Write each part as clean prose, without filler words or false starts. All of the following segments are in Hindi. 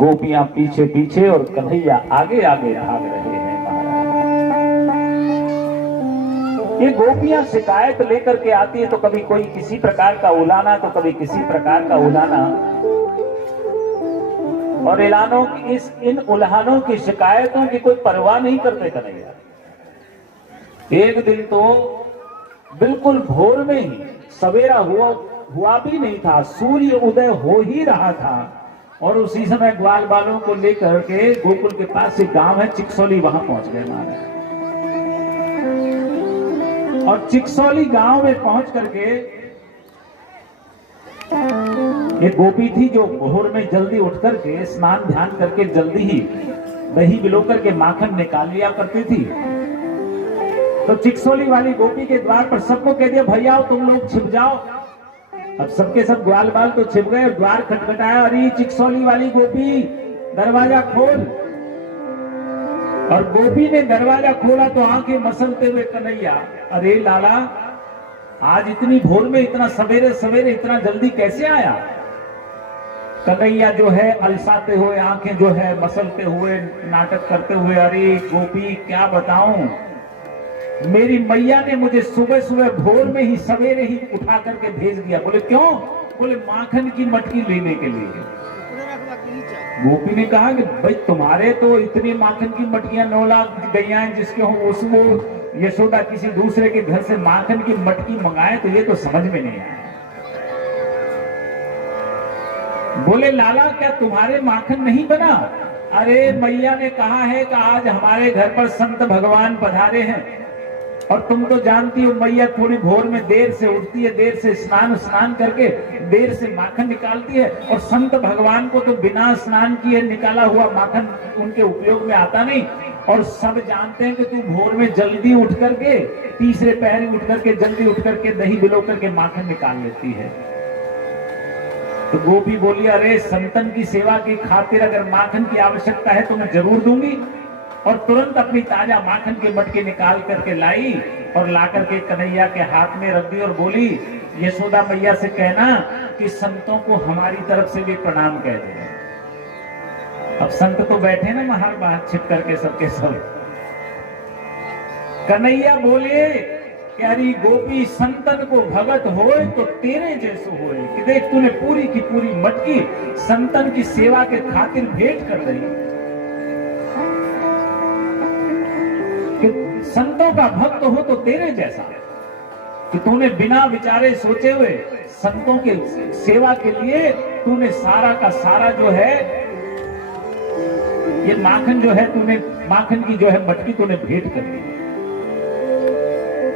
गोपियां पीछे पीछे और कन्हैया आगे आगे भाग रहे हैं महाराज। ये गोपियां शिकायत लेकर के आती है तो कभी कोई किसी प्रकार का उलाना तो कभी किसी प्रकार का उलाना, और इलानों की इन उल्हानों की शिकायतों की कोई परवाह नहीं करते कन्हैया। एक दिन तो बिल्कुल भोर में ही, सवेरा हुआ भी नहीं था, सूर्य उदय हो ही रहा था, और उसी समय ग्वाल बालों को लेकर के गोकुल के पास एक गांव है चिकसौली, वहां पहुंच गए महाराज। और चिकसौली गांव में पहुंच करके एक गोपी थी जो भोर में जल्दी उठ करके स्नान ध्यान करके जल्दी ही दही बिलो करके माखन निकाल लिया करती थी। तो चिकसौली वाली गोपी के द्वार पर सबको कह दिया, भैया तुम लोग छिप जाओ। अब सबके सब ग्वाल बाल तो छिप गए, द्वार खटखटाया, अरे चिकसौली वाली गोपी दरवाजा खोल। और गोपी ने दरवाजा खोला तो आंखें मसलते हुए कन्हैया, अरे लाला आज इतनी भोर में इतना सवेरे सवेरे इतना जल्दी कैसे आया। कन्हैया जो है अलसाते हुए, आंखें जो है मसलते हुए, नाटक करते हुए, अरे गोपी क्या बताऊं, मेरी मैया ने मुझे सुबह सुबह भोर में ही सवेरे ही उठा करके भेज दिया। बोले क्यों? बोले माखन की मटकी लेने के लिए। गोपी ने कहा कि भाई तुम्हारे तो इतनी माखन की मटकियां 9 लाख गैया हैं जिसके हो, उसको यशोदा किसी दूसरे के घर से माखन की मटकी मंगाए, तो ये तो समझ में नहीं आया। बोले लाला क्या तुम्हारे माखन नहीं बना? अरे मैया ने कहा है कि आज हमारे घर पर संत भगवान पधारे हैं, और तुम तो जानती हो मैया थोड़ी भोर में देर से उठती है, देर से स्नान करके देर से माखन निकालती है, और संत भगवान को तो बिना स्नान किए निकाला हुआ माखन उनके उपयोग में आता नहीं। और सब जानते हैं कि तू भोर में जल्दी उठ करके, तीसरे पहर उठ करके जल्दी उठ करके दही बिलो करके माखन निकाल लेती है। तो गोपी बोली, अरे संतन की सेवा की खातिर अगर माखन की आवश्यकता है तो मैं जरूर दूंगी। और तुरंत अपनी ताजा माखन की मटकी निकाल करके लाई और ला करके कन्हैया के हाथ में रख दी और बोली, यशोदा मैया से कहना कि संतों को हमारी तरफ से भी प्रणाम कह दे। अब संत तो बैठे ना महार बाहर छिप करके सबके सब। कन्हैया बोले, प्यारी गोपी संतन को भगत होए तो तेरे जैसो होए, कि देख तूने पूरी की पूरी मटकी संतन की सेवा के खातिर भेंट कर रही। कि संतों का भक्त हो तो तेरे जैसा, कि तूने बिना विचारे सोचे हुए संतों के सेवा के लिए तूने सारा का सारा जो है ये माखन जो है तूने माखन की जो है मटकी तूने भेंट कर दी।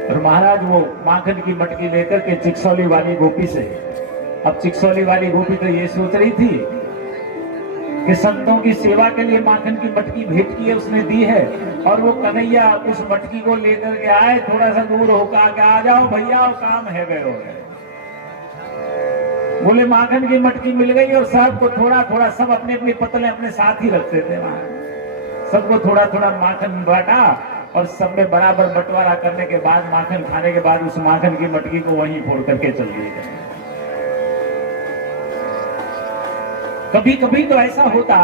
और महाराज वो माखन की मटकी लेकर के चिकसौली वाली गोपी से, अब चिकसौली वाली गोपी तो ये सोच रही थी कि संतों की सेवा के लिए माखन की मटकी भेंट की है, उसने दी है, और वो कन्हैया उस मटकी को लेकर के आए, थोड़ा सा दूर होकर आ जाओ भैया काम है गए हो गए। बोले माखन की मटकी मिल गई और सबको थोड़ा थोड़ा, सब अपने अपने पतले अपने साथ ही रखते थे वहां, सबको थोड़ा थोड़ा माखन बांटा, और सब में बराबर बंटवारा करने के बाद माखन खाने के बाद उस माखन की मटकी को वहीं फोड़ करके चल दिए। कभी कभी तो ऐसा होता,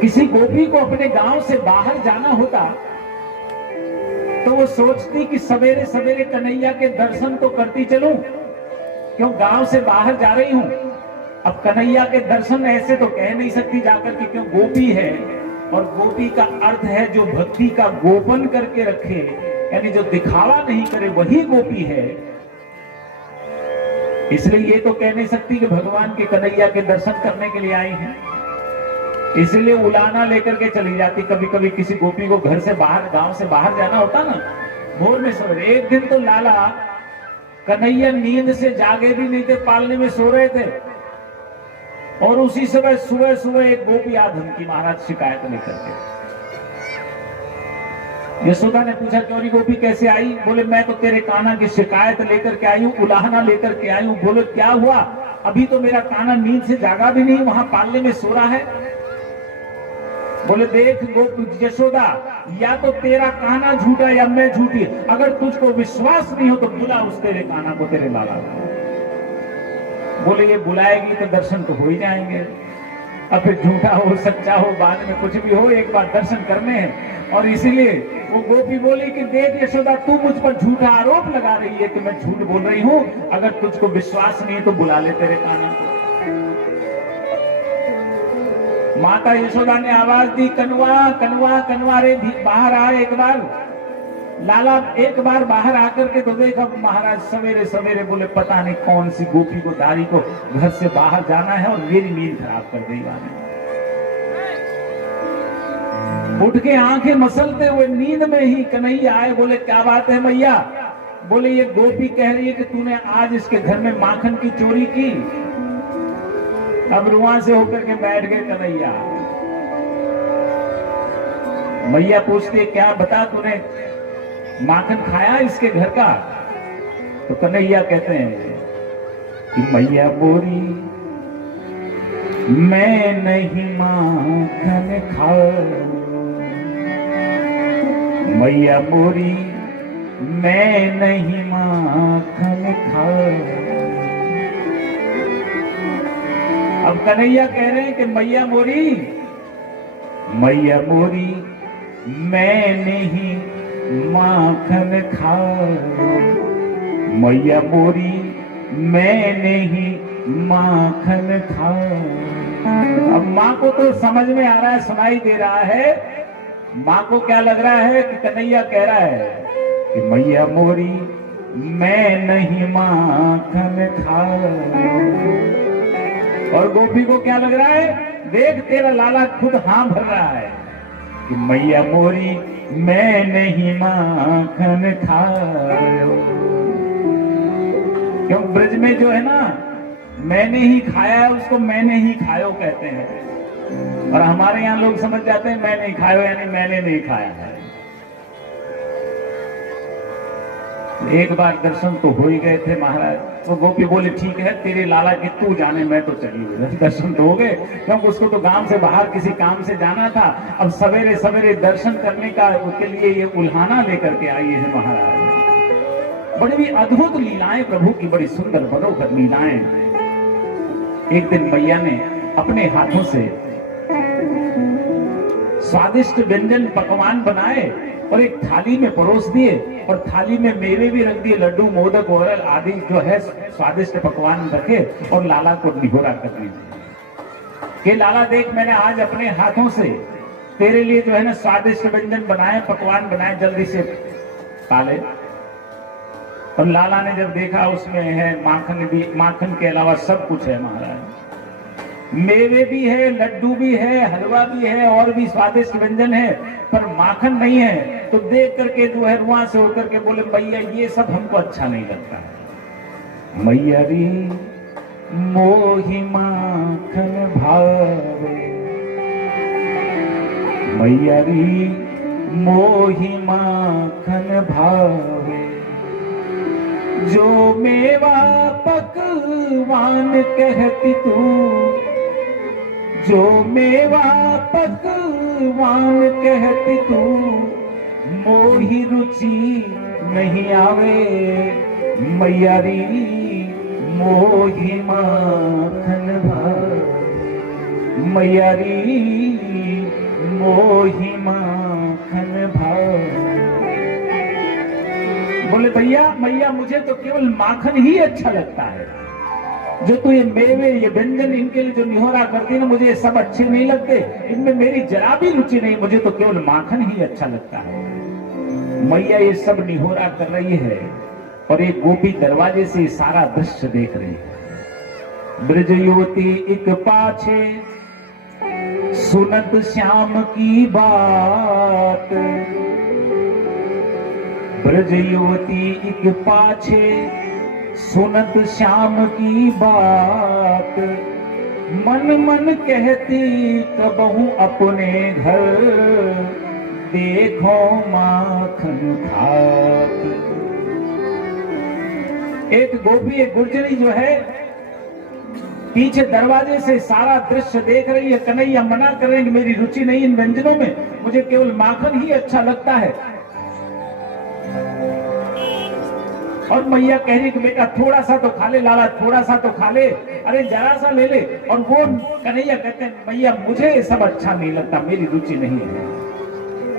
किसी गोपी को अपने गांव से बाहर जाना होता तो वो सोचती कि सवेरे सवेरे कन्हैया के दर्शन तो करती चलूं, क्यों गांव से बाहर जा रही हूं। अब कन्हैया के दर्शन ऐसे तो कह नहीं सकती जाकर के, क्यों गोपी है, और गोपी का अर्थ है जो भक्ति का गोपन करके रखे, यानी जो दिखावा नहीं करे वही गोपी है। इसलिए ये तो कह नहीं सकती कि भगवान के कन्हैया के दर्शन करने के लिए आई हैं, इसलिए उलाना लेकर के चली जाती। कभी कभी किसी गोपी को घर से बाहर, गांव से बाहर जाना होता ना भोर में सवेरे। एक दिन तो लाला कन्हैया नींद से जागे भी नहीं थे, पालने में सो रहे थे, और उसी समय सुबह सुबह एक गोपी आ धमकी महाराज शिकायत लेकर के। यशोदा ने पूछा, क्यों गोपी कैसे आई? बोले मैं तो तेरे कान्हा की शिकायत लेकर के आई हूँ, उलाहना लेकर के आई हूँ। बोले क्या हुआ? अभी तो मेरा कान्हा नींद से जागा भी नहीं, वहां पालने में सो रहा है। बोले देख गोपी यशोदा, या तो तेरा कान्हा झूठा या मैं झूठी, अगर तुझको विश्वास नहीं हो तो बुला उस तेरे कान्हा को, तेरे लाला को। बोले ये बुलाएगी तो दर्शन तो हो ही जाएंगे। अब फिर झूठा हो सच्चा हो बाद में कुछ भी हो, एक बार दर्शन करने हैं। और इसीलिए वो गोपी बोली कि देख यशोदा, तू मुझ पर झूठा आरोप लगा रही है कि मैं झूठ बोल रही हूं, अगर तुझको विश्वास नहीं है तो बुला ले तेरे कान्हा को। माता यशोदा ने आवाज दी, कनवा कनवा कनवा रे, बाहर आ एक बार। लाला एक बार बाहर आकर के तो देखा महाराज सवेरे सवेरे बोले पता नहीं कौन सी गोपी को दारी को घर से बाहर जाना है और मेरी नींद खराब कर दी वाले। उठ के आंखें मसलते हुए नींद में ही कन्हैया आए, बोले क्या बात है मैया? बोले ये गोपी कह रही है कि तूने आज इसके घर में माखन की चोरी की। अब रुआ से होकर के बैठ गए कन्हैया। मैया पूछती क्या बता, तूने माखन खाया इसके घर का? तो कन्हैया कहते हैं कि मैया बोरी मैं नहीं माखन खाऊं, मैया मोरी मैं नहीं माखन खाऊं। अब कन्हैया कह रहे हैं कि मैया मोरी मैं नहीं माखन खाऊं, मैया मोरी मैं नहीं माखन खाऊं। अब माँ को तो समझ में आ रहा है, सुनाई दे रहा है। माँ को क्या लग रहा है कि कन्हैया कह रहा है कि मैया मोरी मैं नहीं माखन खाऊं। और गोपी को क्या लग रहा है, देख तेरा लाला खुद हाँ भर रहा है कि मैया मोरी मैं नहीं माखन खाऊं। क्यों ब्रज में जो है ना मैंने ही खाया है उसको मैंने ही खायो कहते हैं, और हमारे यहाँ लोग समझ जाते हैं मैं नहीं खायो यानी मैंने नहीं खाया है। एक बार दर्शन तो हो ही गए थे महाराज। तो गोपी बोले ठीक है तेरे लाला की तू जाने, मैं तो चली गई। दर्शन तो हो गए क्योंकि उसको तो गांव से बाहर किसी काम से जाना था। अब सवेरे सवेरे दर्शन करने का उसके लिए ये उल्हाना लेकर के आई है महाराज। बड़ी भी अद्भुत लीलाएं प्रभु की, बड़ी सुंदर मनोहर लीलाएं। एक दिन मैया ने अपने हाथों से स्वादिष्ट व्यंजन पकवान बनाए और एक थाली में परोस दिए, और थाली में मेवे भी रख दिए, लड्डू मोदक और आदि जो है स्वादिष्ट पकवान रखे, और लाला को निहोरा कर दीजिए कि लाला देख मैंने आज अपने हाथों से तेरे लिए जो है ना स्वादिष्ट व्यंजन बनाए, पकवान बनाए, जल्दी से खा ले। और लाला ने जब देखा उसमें है माखन भी, माखन के अलावा सब कुछ है महाराज, मेवे भी है, लड्डू भी है, हलवा भी है, और भी स्वादिष्ट व्यंजन है, पर माखन नहीं है। तो देख करके जो है वहां से होकर के बोले भैया ये सब हमको अच्छा नहीं लगता है। मैया री मोहि माखन भावे, मैया री मोहि माखन भावे, जो मेवा पकवान कहती तू, जो मेवा पकवान कहती तू, मोहि रुचि नहीं आवे, मैया री मोहि माखन भावे, मैया री मोहि माखन भावे। बोले भैया मैया मुझे तो केवल माखन ही अच्छा लगता है, जो तू ये मेवे ये व्यंजन इनके लिए जो निहोरा करती ना, मुझे ये सब अच्छे नहीं लगते, इनमें मेरी जरा भी रुचि नहीं, मुझे तो केवल माखन ही अच्छा लगता है। मैया ये सब निहोरा कर रही है और एक गोपी दरवाजे से सारा दृश्य देख रही है। ब्रज युवती एक पाछे सुनत श्याम की बात, ब्रज युवती एक पाछे सुनत श्याम की बात, मन मन कहती कबहू अपने घर, देखो माखन खात। एक गोपी एक गुर्जरी जो है पीछे दरवाजे से सारा दृश्य देख रही है। कन्हैया मना कर रहे हैं कि मेरी रुचि नहीं इन व्यंजनों में, मुझे केवल माखन ही अच्छा लगता है। और मैया कह रही कि बेटा थोड़ा सा तो खा ले लाला, थोड़ा सा तो खा ले, अरे जरा सा ले ले। और वो कन्हैया कहते हैं मैया मुझे ये सब अच्छा नहीं लगता, मेरी रुचि नहीं है।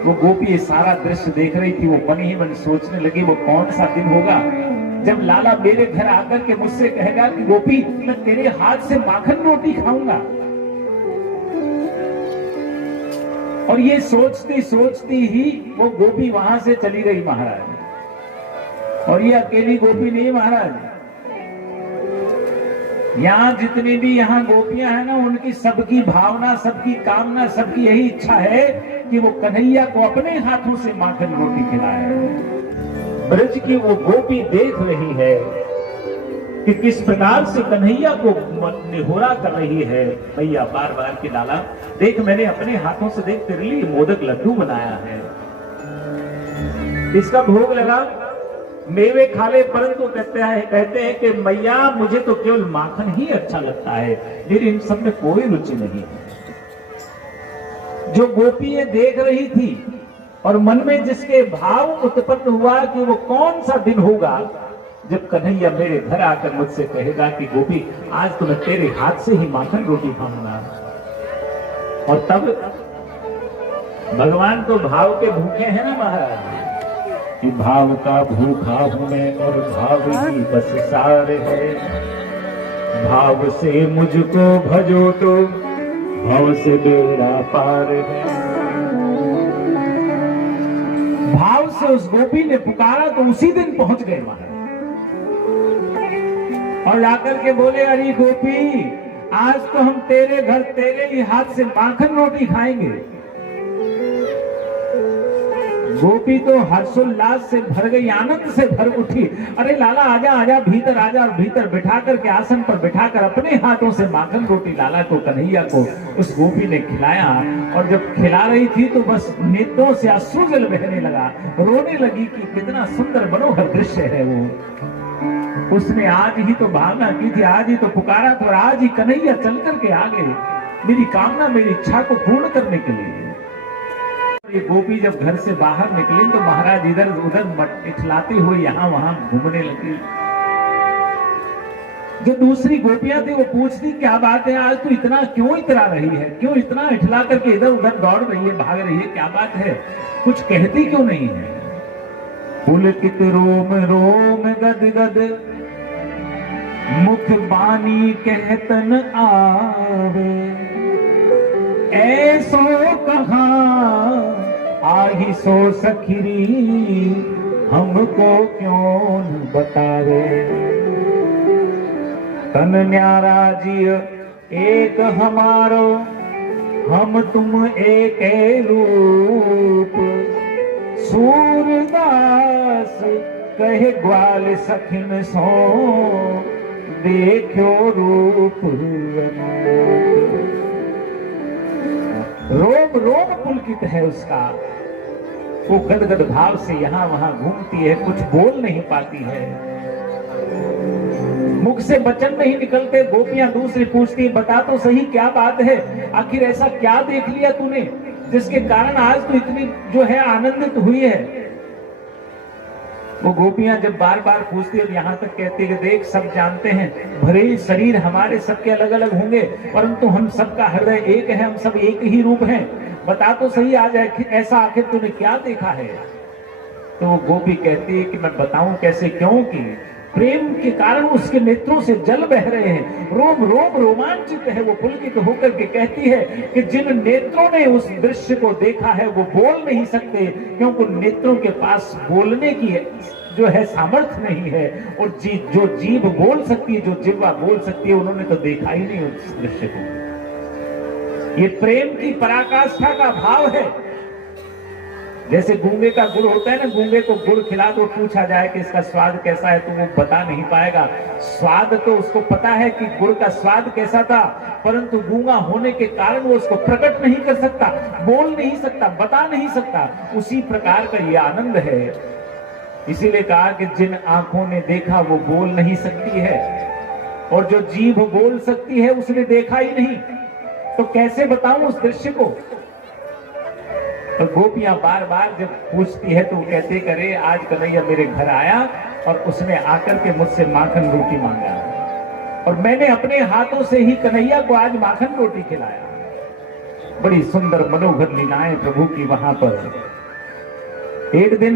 वो गोपी ये सारा दृश्य देख रही थी, वो मन ही मन सोचने लगी वो कौन सा दिन होगा जब लाला मेरे घर आकर के मुझसे कहेगा कि गोपी मैं तेरे हाथ से माखन रोटी खाऊंगा। और ये सोचती सोचती ही वो गोपी वहां से चली गई महाराज। और ये अकेली गोपी नहीं महाराज, यहाँ जितनी भी यहाँ गोपियां हैं ना, उनकी सबकी भावना, सबकी कामना, सबकी यही इच्छा है कि वो कन्हैया को अपने हाथों से माखन रोटी खिलाए। ब्रज की वो गोपी देख रही है कि किस प्रकार से कन्हैया को निहोरा कर रही है। भैया बार बार कि लाला देख मैंने अपने हाथों से देख तेरे लिए मोदक लड्डू बनाया है, इसका भोग लगा, मेवे खा ले। परंतु कहते हैं कि मैया मुझे तो केवल माखन ही अच्छा लगता है, मेरी इन सब में कोई रुचि नहीं है। जो गोपी ये देख रही थी और मन में जिसके भाव उत्पन्न हुआ कि वो कौन सा दिन होगा जब कन्हैया मेरे घर आकर मुझसे कहेगा कि गोपी आज तो मैं तेरे हाथ से ही माखन रोटी खाऊंगा। और तब भगवान तो भाव के भूखे हैं ना महाराज, कि भाव का भूखा हूं मैं और भाव की बस सार है। भाव से मुझको भजो तो भाव से बेड़ा पार है। भाव से उस गोपी ने पुकारा तो उसी दिन पहुंच गए महाराज। और जाकर के बोले अरे गोपी आज तो हम तेरे घर तेरे ही हाथ से माखन रोटी खाएंगे। गोपी तो हर्षोल्लास से भर गई, आनंद से भर उठी। अरे लाला आजा आजा भीतर आजा। और भीतर बिठा करके आसन पर बिठाकर अपने हाथों से माखन रोटी लाला को कन्हैया को उस गोपी ने खिलाया। और जब खिला रही थी तो बस नेत्रों से अश्रु जल बहने लगा, रोने लगी कि कितना सुंदर मनोहर दृश्य है वो। उसने आज ही तो भावना की थी, आज ही तो पुकारा था और आज ही कन्हैया चल करके आ गए मेरी कामना मेरी इच्छा को पूर्ण करने के लिए। ये गोपी जब घर से बाहर निकली तो महाराज इधर उधर इठलाती हुई यहाँ वहां घूमने लगी। जो दूसरी गोपियां थी वो पूछती क्या बात है, आज तू इतना क्यों इतरा रही है, क्यों इतना इठला करके इधर उधर दौड़ रही है, भाग रही है, क्या बात है, कुछ कहती क्यों नहीं है। पुलकित रोम रोम गद गद मुख बानी कहतन आवे। ऐसो कहा आही सो सखरी हमको क्यों न बतावे। तन न्यारा जिय एक हमारो हम तुम एक रूप। सूरदास कहे ग्वाल सखिन सो देखो रूप। रोम रोम पुलकित है उसका, वो गदगद भाव से यहां वहां घूमती है, कुछ बोल नहीं पाती है, मुख से वचन नहीं निकलते। गोपियां दूसरी पूछती बता तो सही क्या बात है, आखिर ऐसा क्या देख लिया तूने जिसके कारण आज तू इतनी जो है आनंदित हुई है। वो गोपियां जब बार बार पूछती है यहां तक कहती है कि देख सब जानते हैं भले शरीर हमारे सबके अलग अलग होंगे परंतु हम सबका हृदय एक है, हम सब एक ही रूप हैं, बता तो सही आज ऐसा आखिर तूने क्या देखा है। तो वो गोपी कहती है कि मैं बताऊं कैसे, क्योंकि प्रेम के कारण उसके नेत्रों से जल बह रहे हैं, रोम रोम रोमांचित है। वो पुलकित होकर के कहती है कि जिन नेत्रों ने उस दृश्य को देखा है वो बोल नहीं सकते, क्योंकि नेत्रों के पास बोलने की जो है सामर्थ्य नहीं है। और जो जीभ बोल सकती है, जो जिह्वा बोल सकती है, उन्होंने तो देखा ही नहीं उस दृश्य को। ये प्रेम की पराकाष्ठा का भाव है। जैसे गूंगे का गुड़ होता है ना, गूंगे को गुड़ खिला दो पूछा जाए कि इसका स्वाद कैसा है तो वो बता नहीं पाएगा। स्वाद तो उसको पता है कि गुड़ का स्वाद कैसा था, परंतु गूंगा होने के कारण वो उसको प्रकट नहीं कर सकता, बोल नहीं सकता, बता नहीं सकता। उसी प्रकार का ये आनंद है। इसीलिए कहा कि जिन आंखों ने देखा वो बोल नहीं सकती है, और जो जीभ बोल सकती है उसने देखा ही नहीं, तो कैसे बताऊं उस दृश्य को। तो गोपियां बार बार जब पूछती है तो कहते करे आज कन्हैया मेरे घर आया और उसने आकर के मुझसे माखन रोटी मांगा और मैंने अपने हाथों से ही कन्हैया को आज माखन रोटी खिलाया। बड़ी सुंदर मनोहर लीलाएं प्रभु की वहां पर। एक दिन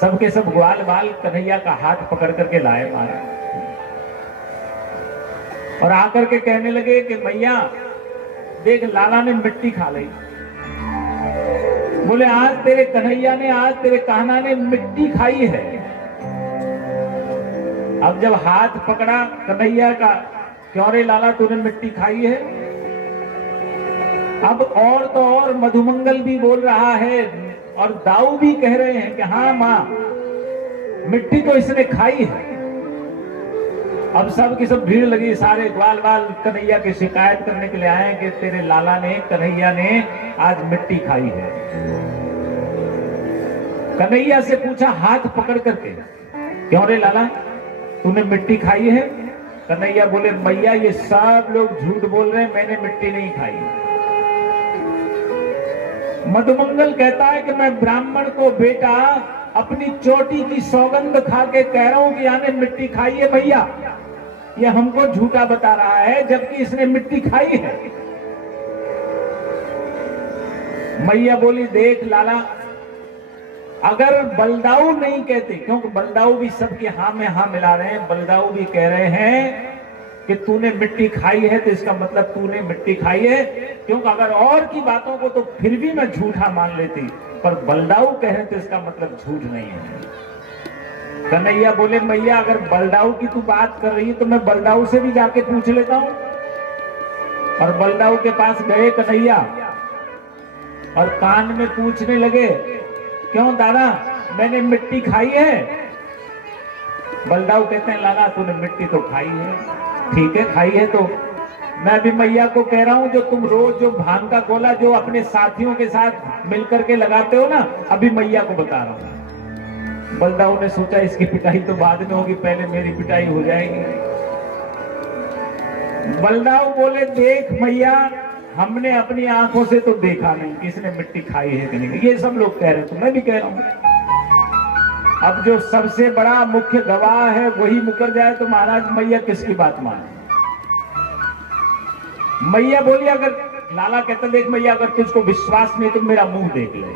सबके सब ग्वाल बाल कन्हैया का हाथ पकड़ करके लाए महाराज और आकर के कहने लगे कि मैया देख लाला ने मिट्टी खा ली। बोले आज तेरे कन्हैया ने, आज तेरे कान्हा ने मिट्टी खाई है। अब जब हाथ पकड़ा कन्हैया का, क्यों रे लाला तूने मिट्टी खाई है? अब और तो और मधुमंगल भी बोल रहा है और दाऊ भी कह रहे हैं कि हाँ मां मिट्टी तो इसने खाई है। अब सब की सब भीड़ लगी, सारे ग्वाल बाल कन्हैया की शिकायत करने के लिए आए कि तेरे लाला ने, कन्हैया ने आज मिट्टी खाई है। कन्हैया से पूछा हाथ पकड़ करके, क्यों रे लाला तूने मिट्टी खाई है? कन्हैया बोले मैया ये सब लोग झूठ बोल रहे हैं, मैंने मिट्टी नहीं खाई। मधुमंगल कहता है कि मैं ब्राह्मण को बेटा अपनी चोटी की सौगंध खा के कह रहा हूं कि आने मिट्टी खाई है भैया, ये हमको झूठा बता रहा है जबकि इसने मिट्टी खाई है। मैया बोली देख लाला, अगर बलदाऊ नहीं कहते, क्योंकि बलदाऊ भी सबके हाँ में हाँ मिला रहे हैं, बलदाऊ भी कह रहे हैं कि तूने मिट्टी खाई है तो इसका मतलब तूने मिट्टी खाई है, क्योंकि अगर और की बातों को तो फिर भी मैं झूठा मान लेती, पर बलदाऊ कहे तो इसका मतलब झूठ नहीं है। कन्हैया बोले मैया अगर बलदाऊ की तू बात कर रही है तो मैं बलदाऊ से भी जाके पूछ लेता हूं। और बलदाऊ के पास गए कन्हैया और कान में पूछने लगे, क्यों दादा मैंने मिट्टी खाई है? बलदाऊ कहते हैं लाला तूने मिट्टी तो खाई है, ठीक है खाई है, तो मैं भी मैया को कह रहा हूं जो तुम रोज जो भांग का गोला जो अपने साथियों के साथ मिलकर के लगाते हो ना, अभी मैया को बता रहा हूं। बलदाऊ ने सोचा इसकी पिटाई तो बाद में होगी, पहले मेरी पिटाई हो जाएगी। बलदाऊ बोले देख मैया हमने अपनी आंखों से तो देखा नहीं किसने मिट्टी खाई है कि नहीं, ये सब लोग कह रहे हैं तो मैं भी कह रहा हूं। अब जो सबसे बड़ा मुख्य गवाह है वही मुकर जाए तो महाराज मैया किसकी बात माने? मैया बोली अगर, लाला कहता देख मैया अगर तुझको विश्वास नहीं तो मेरा मुंह देख ले।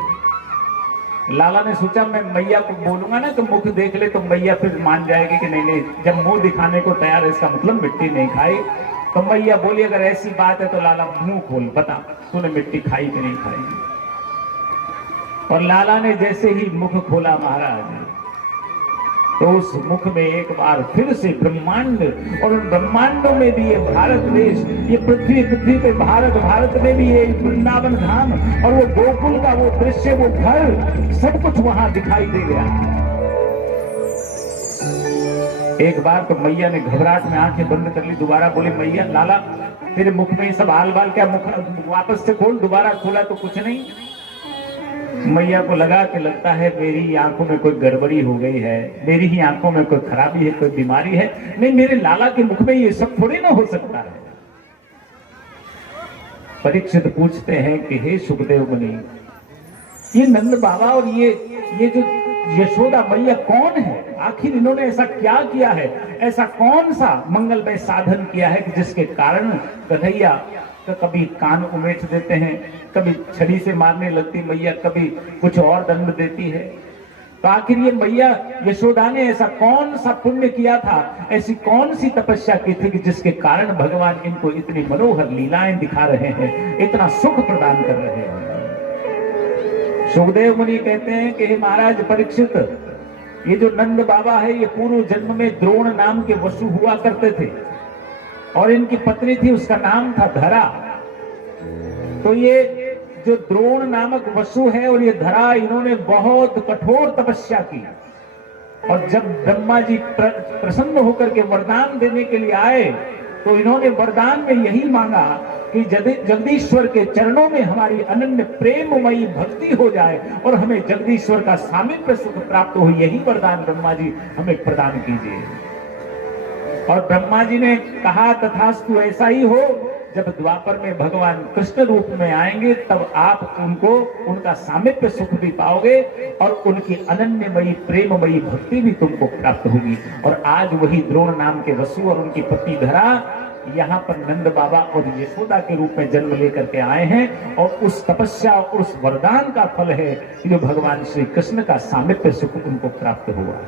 लाला ने सोचा मैं मैया को बोलूंगा ना तो मुख देख ले तो मैया फिर मान जाएगी कि नहीं नहीं, जब मुंह दिखाने को तैयार है इसका मतलब मिट्टी नहीं खाई। तो मैया बोली अगर ऐसी बात है तो लाला मुंह खोल, बता तूने मिट्टी खाई कि नहीं खाई? और लाला ने जैसे ही मुख खोला महाराज, तो उस मुख में एक बार फिर से ब्रह्मांड, और उन ब्रह्मांडों में भी ये भारत देश, ये पृथ्वी पे भारत, भारत में भी ये वृंदावन धाम और वो गोकुल का वो दृश्य, वो घर, सब कुछ वहां दिखाई दे गया। एक बार तो मैया ने घबराहट में आंखें बंद कर ली, दोबारा बोली मैया लाला तेरे मुख में ये सब हाल बाल क्या, मुख वापस से खोल। दोबारा खोला तो कुछ नहीं। मैया को लगा कि लगता है मेरी आंखों में कोई गड़बड़ी हो गई है, मेरी ही आंखों में कोई खराबी है, कोई बीमारी है। नहीं मेरे लाला के मुख में ये सब थोड़ी ना हो सकता है। परीक्षित पूछते हैं कि हे सुखदेव मुनि, ये नंद बाबा और ये जो यशोदा मैया कौन है? आखिर इन्होंने ऐसा क्या किया है, ऐसा कौन सा मंगलमय साधन किया है कि जिसके कारण कन्हैया का कभी कान उमेट देते हैं, कभी छड़ी से मारने लगती मैया, कभी कुछ और दंड देती है। तो आखिर ये मैया यशोदा ने ऐसा कौन सा पुण्य किया था, ऐसी कौन सी तपस्या की थी कि जिसके कारण भगवान इनको इतनी मनोहर लीलाएं दिखा रहे हैं, इतना सुख प्रदान कर रहे हैं। सुखदेव मुनि कहते हैं कि हे महाराज परीक्षित, ये जो नंद बाबा है ये पूर्व जन्म में द्रोण नाम के वसु हुआ करते थे और इनकी पत्नी थी, उसका नाम था धरा। तो ये जो द्रोण नामक वसु है और ये धरा, इन्होंने बहुत कठोर तपस्या की। और जब ब्रह्मा जी प्रसन्न होकर के वरदान देने के लिए आए तो इन्होंने वरदान में यही मांगा कि जगदीश्वर के चरणों में हमारी अनन्य प्रेममयी भक्ति हो जाए और हमें जगदीश्वर का सामीप्य सुख प्राप्त हो। यही वरदान ब्रह्मा जी हमें प्रदान कीजिए। और ब्रह्मा जी ने कहा तथास्तु, ऐसा ही हो। जब द्वापर में भगवान कृष्ण रूप में आएंगे तब आप उनको उनका सामिप्य सुख भी पाओगे और उनकी अनन्यमयी प्रेममयी भक्ति भी तुमको प्राप्त होगी। और आज वही द्रोण नाम के वसु और उनकी पत्नी धरा यहाँ पर नंद बाबा और यशोदा के रूप में जन्म लेकर के आए हैं और उस तपस्या और उस वरदान का फल है कि जो भगवान श्री कृष्ण का सामिप्य सुख उनको प्राप्त हुआ।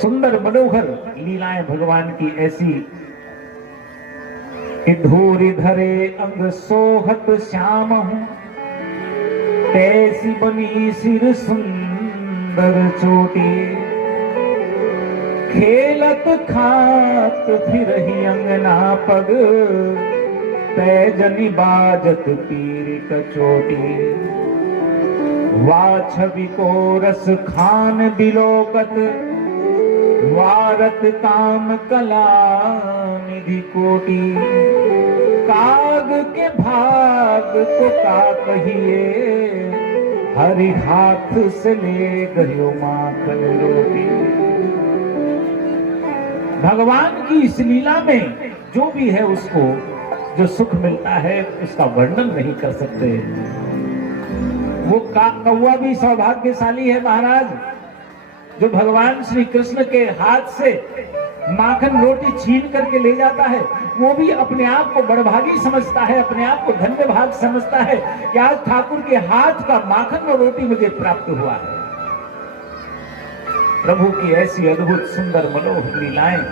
सुंदर मनोहर लीलाएं भगवान की ऐसी कि धूरि धरे अंग सोहत श्याम हूं तैसी बनी सिर सुंदर चोटी खेलत खात फिर ही अंगना पग पैजनी बाजत पीर कचोटी वा छवि को रस खान बिलोकत वारत काम कला निधि कोटि काग के भाग को का कहिए हरि हाथ से ले गयो माखन रोटी। भगवान की इस लीला में जो भी है उसको जो सुख मिलता है उसका वर्णन नहीं कर सकते। वो कौवा भी सौभाग्यशाली है महाराज, जो भगवान श्री कृष्ण के हाथ से माखन रोटी छीन करके ले जाता है। वो भी अपने आप को बड़भागी समझता है, अपने आप को धन्य भाग समझता है कि आज ठाकुर के हाथ का माखन और रोटी मुझे प्राप्त हुआ है। प्रभु की ऐसी अद्भुत सुंदर मनोहर लीलाएं,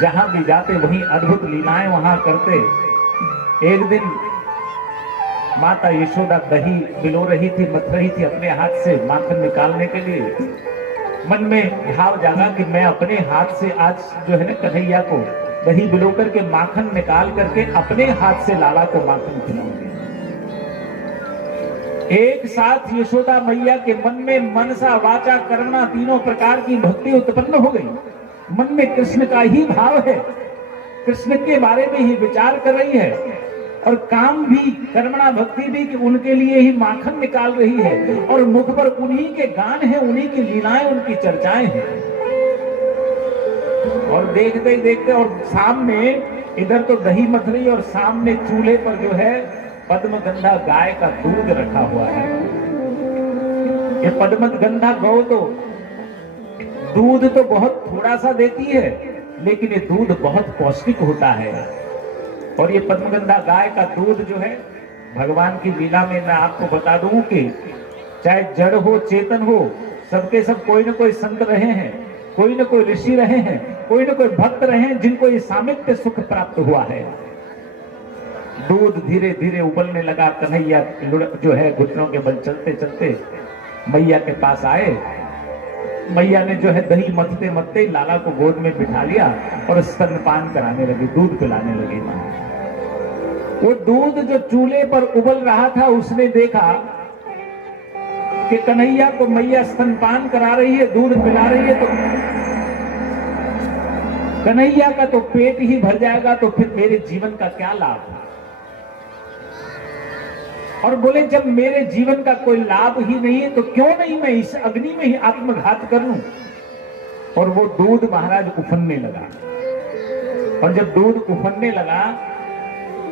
जहां भी जाते वहीं अद्भुत लीलाएं वहां करते। एक दिन माता यशोदा दही बिलो रही थी, मथ रही थी अपने हाथ से माखन निकालने के लिए। मन में भाव जागा कि मैं अपने हाथ से आज जो है ना कन्हैया को दही बिलो करके माखन निकाल करके अपने हाथ से लाला को माखन खिलाऊंगी। एक साथ यशोदा मैया के मन में मनसा वाचा कर्मणा तीनों प्रकार की भक्ति उत्पन्न हो गई। मन में कृष्ण का ही भाव है, कृष्ण के बारे में ही विचार कर रही है और काम भी कर्मणा भक्ति भी कि उनके लिए ही माखन निकाल रही है और मुख पर उन्हीं के गान है, उन्हीं की लीलाएं, उनकी चर्चाएं हैं। और देखते ही देखते और सामने इधर तो दही मथ रही और सामने चूल्हे पर जो है पद्मगंधा गाय का दूध रखा हुआ है। ये पद्मगंधा गौ तो दूध तो बहुत थोड़ा सा देती है, लेकिन ये दूध बहुत पौष्टिक होता है। और ये पद्मगंधा गाय का दूध जो है भगवान की लीला में मैं आपको बता दूं कि चाहे जड़ हो चेतन हो, सबके सब कोई न कोई संत रहे हैं, कोई न कोई ऋषि रहे हैं, कोई न कोई भक्त रहे हैं जिनको ये सामिप्य सुख प्राप्त हुआ है। दूध धीरे धीरे उबलने लगा। कन्हैया जो है घुटनों के बल चलते चलते मैया के पास आए। मैया ने जो है दही मथते मथते लाला को गोद में बिठा लिया और स्तनपान कराने लगी, दूध पिलाने लगी मां। वो दूध जो चूल्हे पर उबल रहा था उसने देखा कि कन्हैया को मैया स्तनपान करा रही है, दूध पिला रही है, तो कन्हैया का तो पेट ही भर जाएगा, तो फिर मेरे जीवन का क्या लाभ। और बोले जब मेरे जीवन का कोई लाभ ही नहीं है तो क्यों नहीं मैं इस अग्नि में ही आत्मघात कर लूं। और वो दूध महाराज उफनने लगा। और जब दूध उफनने लगा,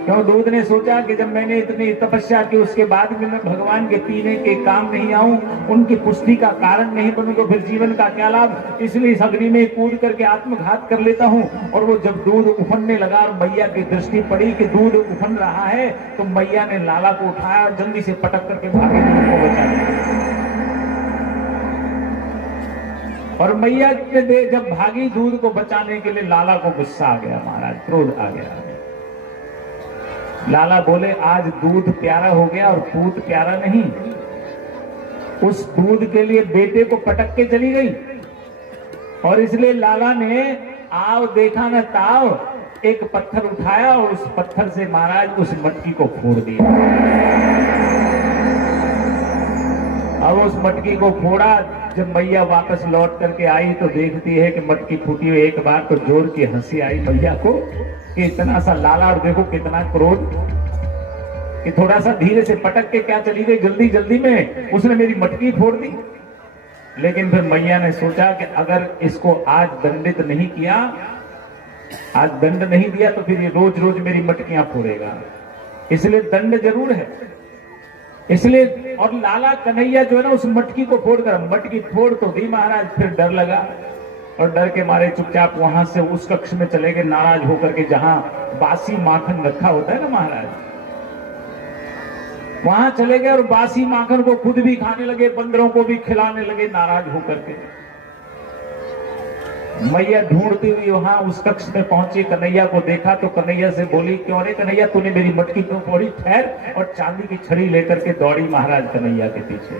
क्यों दूध ने सोचा कि जब मैंने इतनी तपस्या की उसके बाद भी मैं भगवान के पीने के काम नहीं आऊं, उनकी पुष्टि का कारण नहीं बनूं, तो फिर जीवन का क्या लाभ। इसलिए इस अग्नि में कूद करके आत्मघात कर लेता हूं। और वो जब दूध उफनने लगा और मैया की दृष्टि पड़ी कि दूध उफन रहा है, तो मैया ने लाला को उठाया और जल्दी से पटक करके भागे दूध को बचा लिया। और मैया ने जब भागी दूध को बचाने के लिए, लाला को गुस्सा आ गया महाराज, क्रोध आ गया। लाला बोले आज दूध प्यारा हो गया और पूत प्यारा नहीं। उस दूध के लिए बेटे को पटक के चली गई और इसलिए लाला ने आव देखा न ताव, एक पत्थर उठाया और उस पत्थर से महाराज उस मटकी को फोड़ दिया। अब उस मटकी को फोड़ा। जब मैया वापस लौट करके आई तो देखती है कि मटकी फूटी हुई। एक बार तो जोर की हंसी आई मैया को कि इतना सा लाला, और देखो कितना क्रोध कि थोड़ा सा धीरे से पटक के क्या चली गई, जल्दी जल्दी में उसने मेरी मटकी फोड़ दी। लेकिन फिर मैया ने सोचा कि अगर इसको आज दंडित नहीं किया आज दंड नहीं दिया तो फिर ये रोज रोज मेरी मटकियां फोड़ेगा, इसलिए दंड जरूर है। इसलिए और लाला कन्हैया जो है ना उस मटकी को फोड़कर, मटकी फोड़ तो दी महाराज, फिर डर लगा और डर के मारे चुपचाप वहां से उस कक्ष में चले गए नाराज होकर के, जहां बासी माखन रखा होता है ना महाराज, वहां चले गए और बासी माखन को खुद भी खाने लगे, बंदरों को भी खिलाने लगे नाराज होकर के। मैया ढूंढती हुई वहां उस कक्ष में पहुंची, कन्हैया को देखा तो कन्हैया से बोली, क्यों रे कन्हैया तूने मेरी मटकी क्यों फोड़ी? ठहर, और चांदी की छड़ी लेकर के दौड़ी महाराज कन्हैया के पीछे।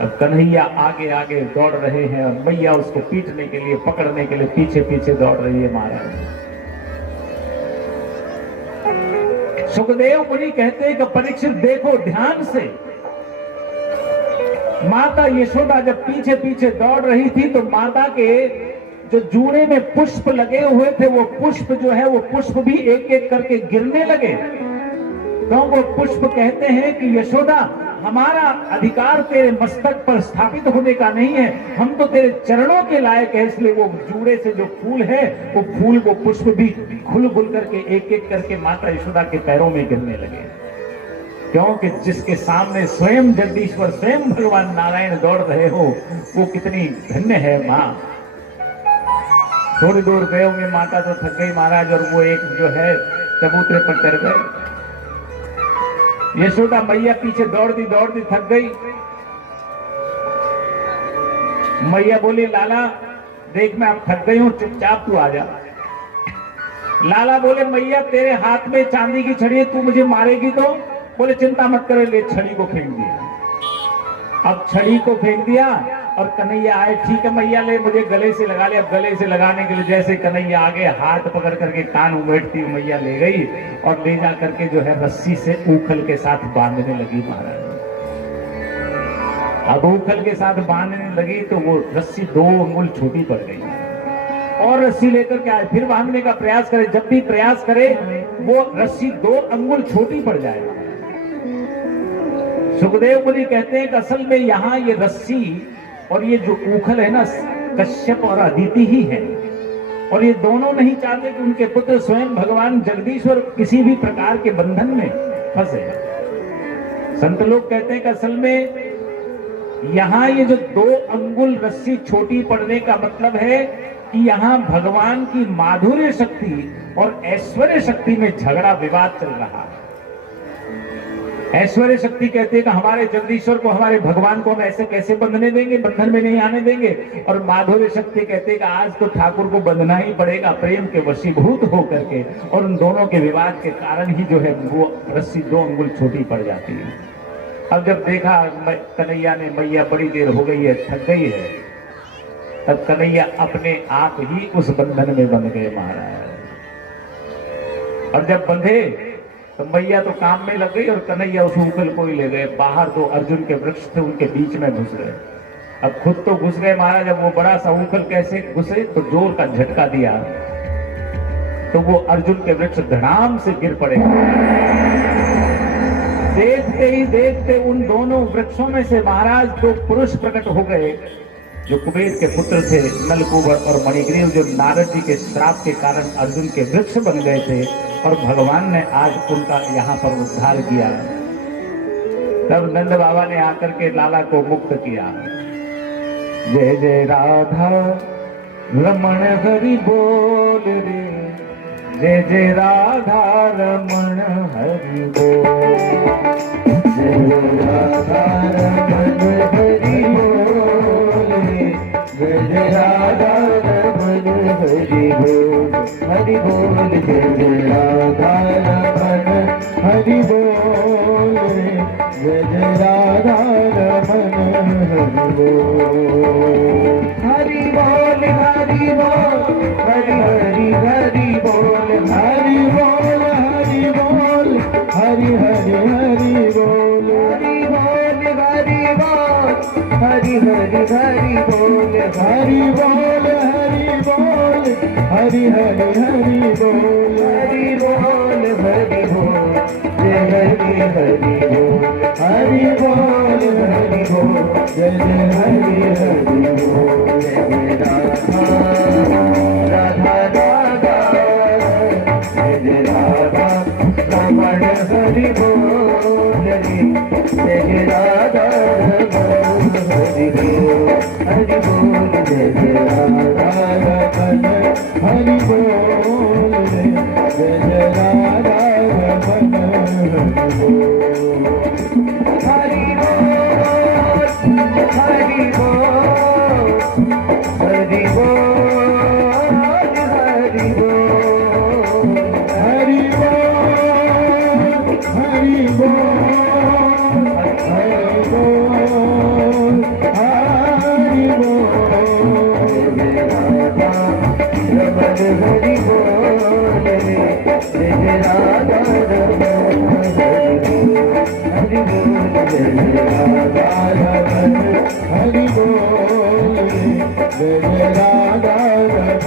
अब कन्हैया आगे आगे दौड़ रहे हैं और मैया उसको पीटने के लिए, पकड़ने के लिए पीछे पीछे दौड़ रही है महाराज। सुखदेव मुनि कहते हैं कि परीक्षित देखो ध्यान से, माता यशोदा जब पीछे पीछे दौड़ रही थी तो माता के जो जूड़े में पुष्प लगे हुए थे, वो पुष्प जो है वो पुष्प भी एक एक करके गिरने लगे। तो वो पुष्प कहते हैं कि यशोदा, हमारा अधिकार तेरे मस्तक पर स्थापित होने का नहीं है, हम तो तेरे चरणों के लायक है। इसलिए वो जूड़े से जो फूल है, वो फूल, वो पुष्प भी खुल खुल करके एक एक करके माता यशोदा के पैरों में गिरने लगे। क्योंकि जिसके सामने स्वयं जगदीश्वर, स्वयं भगवान नारायण दौड़ रहे हो, वो कितनी धन्य है माँ। थोड़ी दूर गए होंगे, माता तो थक गई महाराज, और वो एक जो है चबूतरे पर चढ़ गए। यशोदा मैया पीछे दौड़ती दौड़ती थक गई। मैया बोली, लाला देख मैं अब थक गई हूं, चुपचाप तू आ जा। लाला बोले, मैया तेरे हाथ में चांदी की छड़ी है, तू मुझे मारेगी तो? बोले चिंता मत करो, ले छड़ी को फेंक दिया। अब छड़ी को फेंक दिया और कन्हैया आए, ठीक है मैया ले, मुझे गले से लगा ले। अब गले से लगाने के लिए जैसे कन्हैया आगे हाथ पकड़ करके कान उमेटती हुई मैया ले गई और ले जा करके जो है रस्सी से ऊखल के साथ बांधने लगी महाराज। अब ऊखल के साथ बांधने लगी तो वो रस्सी 2 अंगुल छोटी पड़ गई और रस्सी लेकर के आए, फिर बांधने का प्रयास करे। जब भी प्रयास करे वो रस्सी 2 अंगुल छोटी पड़ जाए। सुखदेव मुनि कहते हैं कि असल में यहाँ ये रस्सी और ये जो ऊखल है ना, कश्यप और अदिति ही है, और ये दोनों नहीं चाहते कि उनके पुत्र स्वयं भगवान जगदीश्वर किसी भी प्रकार के बंधन में फंसे। संत लोग कहते हैं कि असल में यहाँ ये जो 2 अंगुल रस्सी छोटी पड़ने का मतलब है कि यहाँ भगवान की माधुर्य शक्ति और ऐश्वर्य शक्ति में झगड़ा विवाद चल रहा है। ऐश्वर्य शक्ति कहते हैं कि हमारे जगदीश्वर को, हमारे भगवान को हम ऐसे कैसे बंधने देंगे, बंधन में नहीं आने देंगे। और माधुर्य शक्ति कहते हैं कि आज तो ठाकुर को बंधना ही पड़ेगा प्रेम के वशीभूत होकर के। और उन दोनों के विवाद के कारण ही जो है वो रस्सी 2 अंगुल छोटी पड़ जाती है। अब जब देखा कन्हैया ने, मैया बड़ी देर हो गई है, थक गई है, तब कन्हैया अपने आप ही उस बंधन में बंध गए महाराज। और जब बंधे तो मैया तो काम में लग गई और कन्हैया उस ऊखल को ही ले गए। बाहर 2 अर्जुन के वृक्ष थे, उनके बीच में घुस गए। अब खुद तो घुस गए महाराज, अब वो बड़ा सा ऊखल कैसे घुसे, तो जोर का झटका दिया तो वो अर्जुन के वृक्ष धड़ाम से गिर पड़े। देखते ही देखते उन दोनों वृक्षों में से महाराज 2 पुरुष प्रकट हो गए, जो कुबेर के पुत्र थे, नलकूबर और मणिग्रीव, जो नारद जी के श्राप के कारण अर्जुन के वृक्ष बन गए थे। और भगवान ने आज उनका यहाँ पर उद्धार किया। तब नंद बाबा ने आकर के लाला को मुक्त किया। जय जय राधा रमण हरि बोल रे, जय जय राधा रमण हरि बोल, जय जय राधा रमण हरि बोल रे, जय जय राधा रमण हरि बोल, हरि बोल, जय जय राधा रमण हरि बोल रे, जय जय राधा रमण हरि बोल, हरि बोल, हरि बोल, हरि हरि हरि बोल, हरि बोल, हरि बोल, हरि हरि हरि बोल, हरि बोल, हरि बोल, हरि हरि हरि बोल, हरि बोल, हरि बोल, हरि हरि हरि बोल, हरि बोल, हरि बोल, जय हरि हरि बोल, हरि बोल, हरि बोल, जय जय हरि हरि बोल, जय राधा राधा हरि बोल जय जय राधा रमन हरि बोल हरि बोल हरि बोल हरि बोल हरि बोल हरि बोल हरि बोल हरि बोल रमन हरि बोल जय राधा रमन हरि बोल जय राधा रमन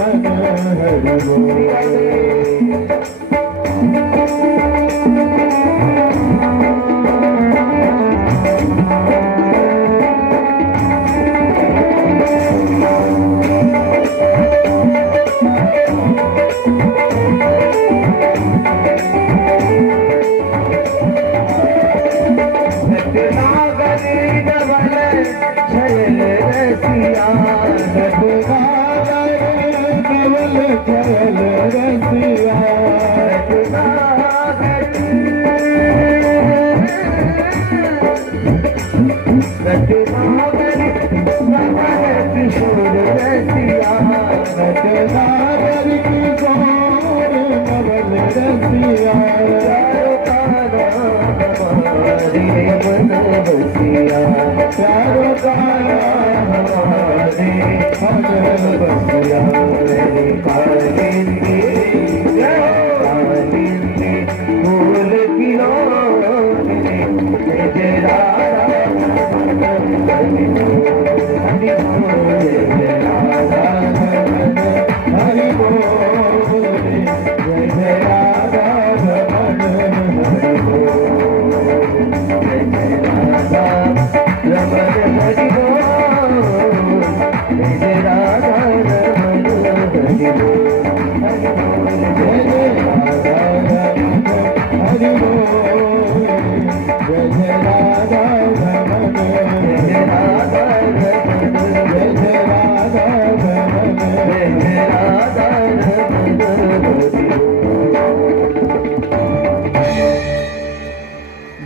हरि बोल जय राधा रमन हरि बोल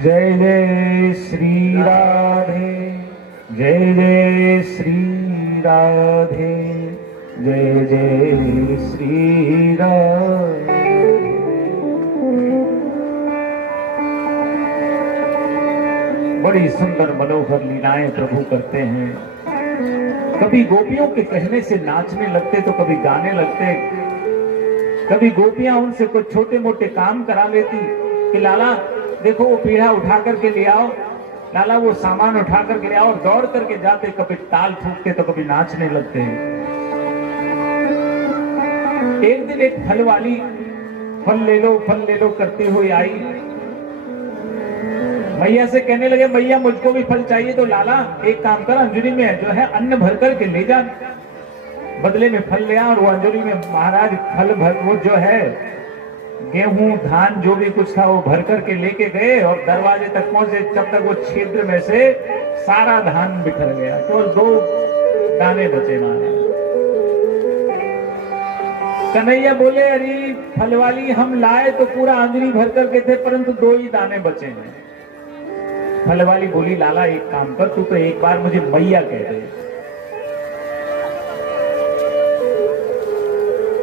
जय जय श्री राधे जय जय श्री राधे जय जय श्री राधे। बड़ी सुंदर मनोहर लीलाएं प्रभु करते हैं। कभी गोपियों के कहने से नाचने लगते तो कभी गाने लगते, कभी गोपियां उनसे कुछ छोटे मोटे काम करा लेती कि लाला देखो वो पीढ़ा उठा करके ले आओ, लाला वो सामान उठा करके ले आओ, और दौड़ करके जाते, कभी ताल ठोकते तो कभी नाचने लगते हैं। एक दिन एक फल वाली फल ले लो करती हुई आई, मैया से कहने लगे मैया मुझको भी फल चाहिए। तो लाला एक काम कर, अंजलि में जो है अन्न भर करके ले जा, बदले में फल ले आ। और वो अंजलि में महाराज फल भर, वो जो है गेहूं धान जो भी कुछ था वो भर करके लेके गए और दरवाजे तक पहुंचे। जब तक वो छिद्र में से सारा धान बिखर गया, तो 2 दाने बचे महाराज। कन्हैया बोले अरे फल वाली हम लाए तो पूरा अंजलि भर करके थे, परंतु 2 ही दाने बचे हैं। फल वाली बोली लाला एक काम कर, तू तो एक बार मुझे मैया कह दे।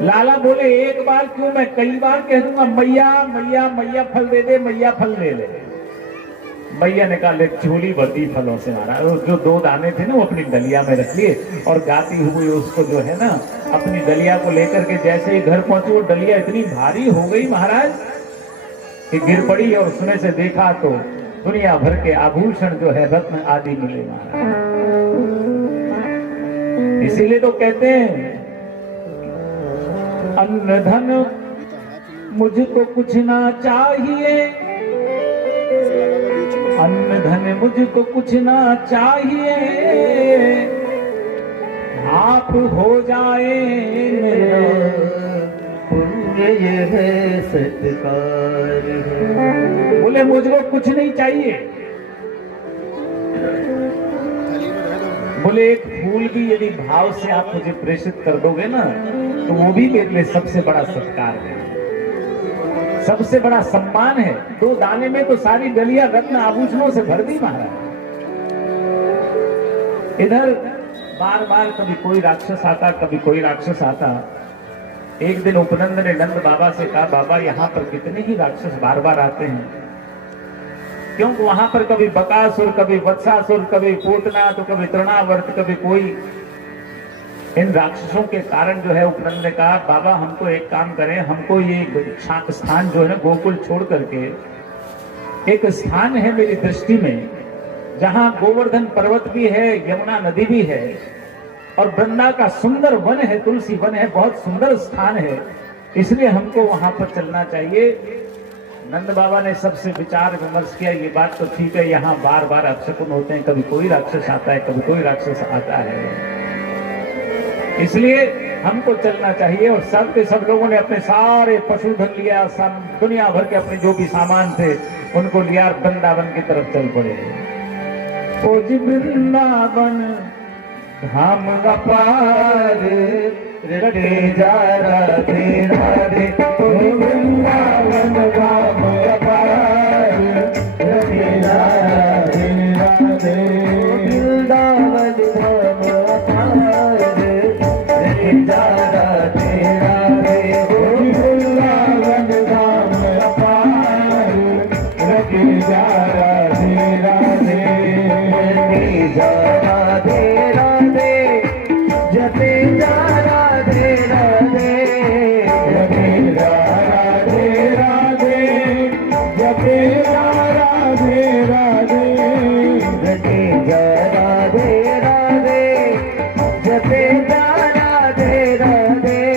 लाला बोले एक बार क्यों, मैं कई बार कह दूंगा, मैया मैया मैया फल दे दे, मैया फल दे ले। मैया ने कहा झोली भरती फलों से मारा। जो 2 दाने थे ना वो अपनी डलिया में रख लिए और गाती हुई उसको जो है ना अपनी डलिया को लेकर के जैसे ही घर पहुंची, वो डलिया इतनी भारी हो गई महाराज कि गिर पड़ी। और उसमें से देखा तो दुनिया भर के आभूषण जो है रत्न आदि मिले महाराज। इसीलिए तो कहते हैं अन्न धन मुझको कुछ ना चाहिए, अन्न धन मुझको कुछ ना चाहिए, आप हो जाए मेरा पुण्य ये है सत्कार है। बोले मुझको कुछ नहीं चाहिए, बोले एक फूल फूल भी यदि भाव से आप मुझे प्रेषित कर दोगे ना, तो वो भी मेरे लिए सबसे बड़ा सत्कार है, सबसे बड़ा सम्मान है। 2 दाने में तो सारी डलिया रत्न आभूषणों से भर दी महाराज। इधर बार बार कभी कोई राक्षस आता, कभी कोई राक्षस आता। एक दिन उपनंद ने नंद बाबा से कहा, बाबा यहाँ पर कितने ही राक्षस बार बार आते हैं, क्योंकि वहां पर कभी बकासुर, कभी वत्सासुर, कभी पूतना, तो कभी तृणावर्त, कभी कोई। इन राक्षसों के कारण जो है उपनंद ने कहा, बाबा हमको एक काम करें, हमको ये स्थान जो है ना गोकुल छोड़ करके, एक स्थान है मेरी दृष्टि में जहां गोवर्धन पर्वत भी है, यमुना नदी भी है और वृंदा का सुंदर वन है, तुलसी वन है, बहुत सुंदर स्थान है, इसलिए हमको वहां पर चलना चाहिए। नंद बाबा ने सबसे विचार विमर्श किया, ये बात तो ठीक है, यहाँ बार बार अपशकुन होते हैं, कभी कोई राक्षस आता है, कभी कोई राक्षस आता है, इसलिए हमको चलना चाहिए। और सब के सब लोगों ने अपने सारे पशुधन लिया, सब दुनिया भर के अपने जो भी सामान थे उनको लिया, वृंदावन की तरफ चल पड़े। ओ जी वृंदावन धाम का पार रटे जा राधे राधे, ओ वृंदावन धाम का पार रटे जा राधे राधे, वृंदावन धाम का पार रटे जा राधे राधे, ओ वृंदावन धाम का पार रटे जा राधे राधे, रटे जा राधे राधे, जपे जा राधे राधे, जपे जा राधे राधे, जपे जा राधे राधे, जपे जा राधे राधे, जपे जा राधे राधे,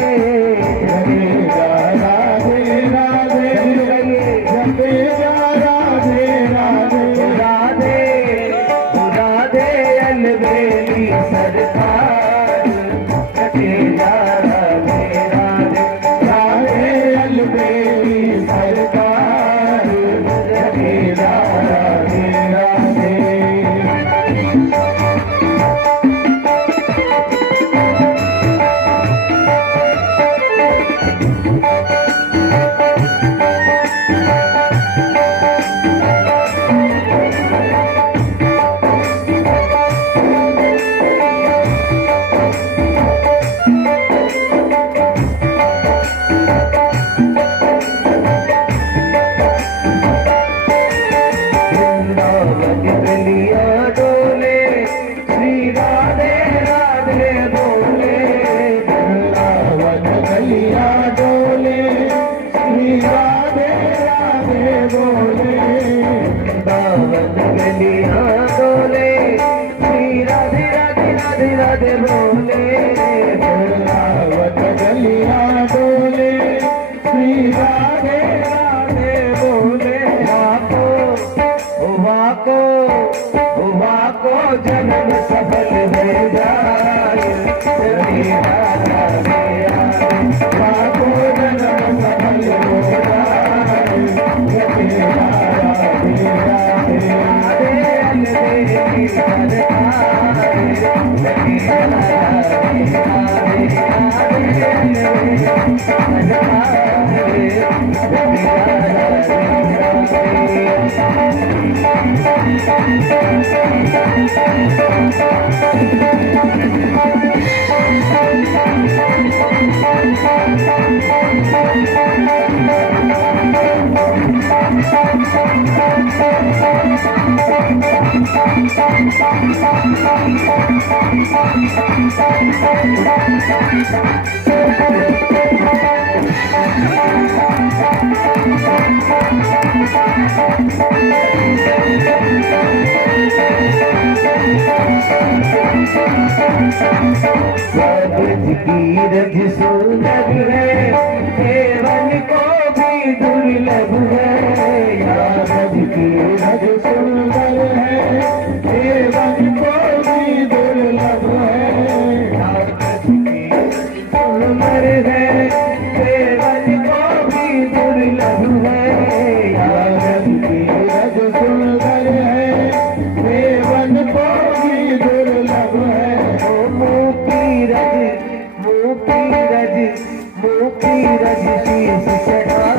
जपे जा राधे राधे, जपे जा राधे राधे, राधे राधे अलबेली सरकार रटे जा राधे राधे, राधे अलबेली सरकार रटे जा राधे राधे। वृंदावन गलिया डोले, श्री राधे राधे बोले, वृंदावन गलिया डोले, श्री राधे राधे बोले, वृंदावन गलिया डोले, श्री राधे राधे राधे राधे बोले, वृंदावन गलिया डोले, श्री राधे राधे बोले, वाको जन्म सफल हो जाए, वाको जन्म सफल हो जाए, रज सुंदर है, केवल को भी दुर्लभ है, रज की रज सुंदर है, केवल को भी दुर्लभ है, रज की सुंदर है, केवल को भी दुर्लभ है, रज की रज सुंदर है, केवल को भी दुर्लभ है, रज शीश चढ़ाए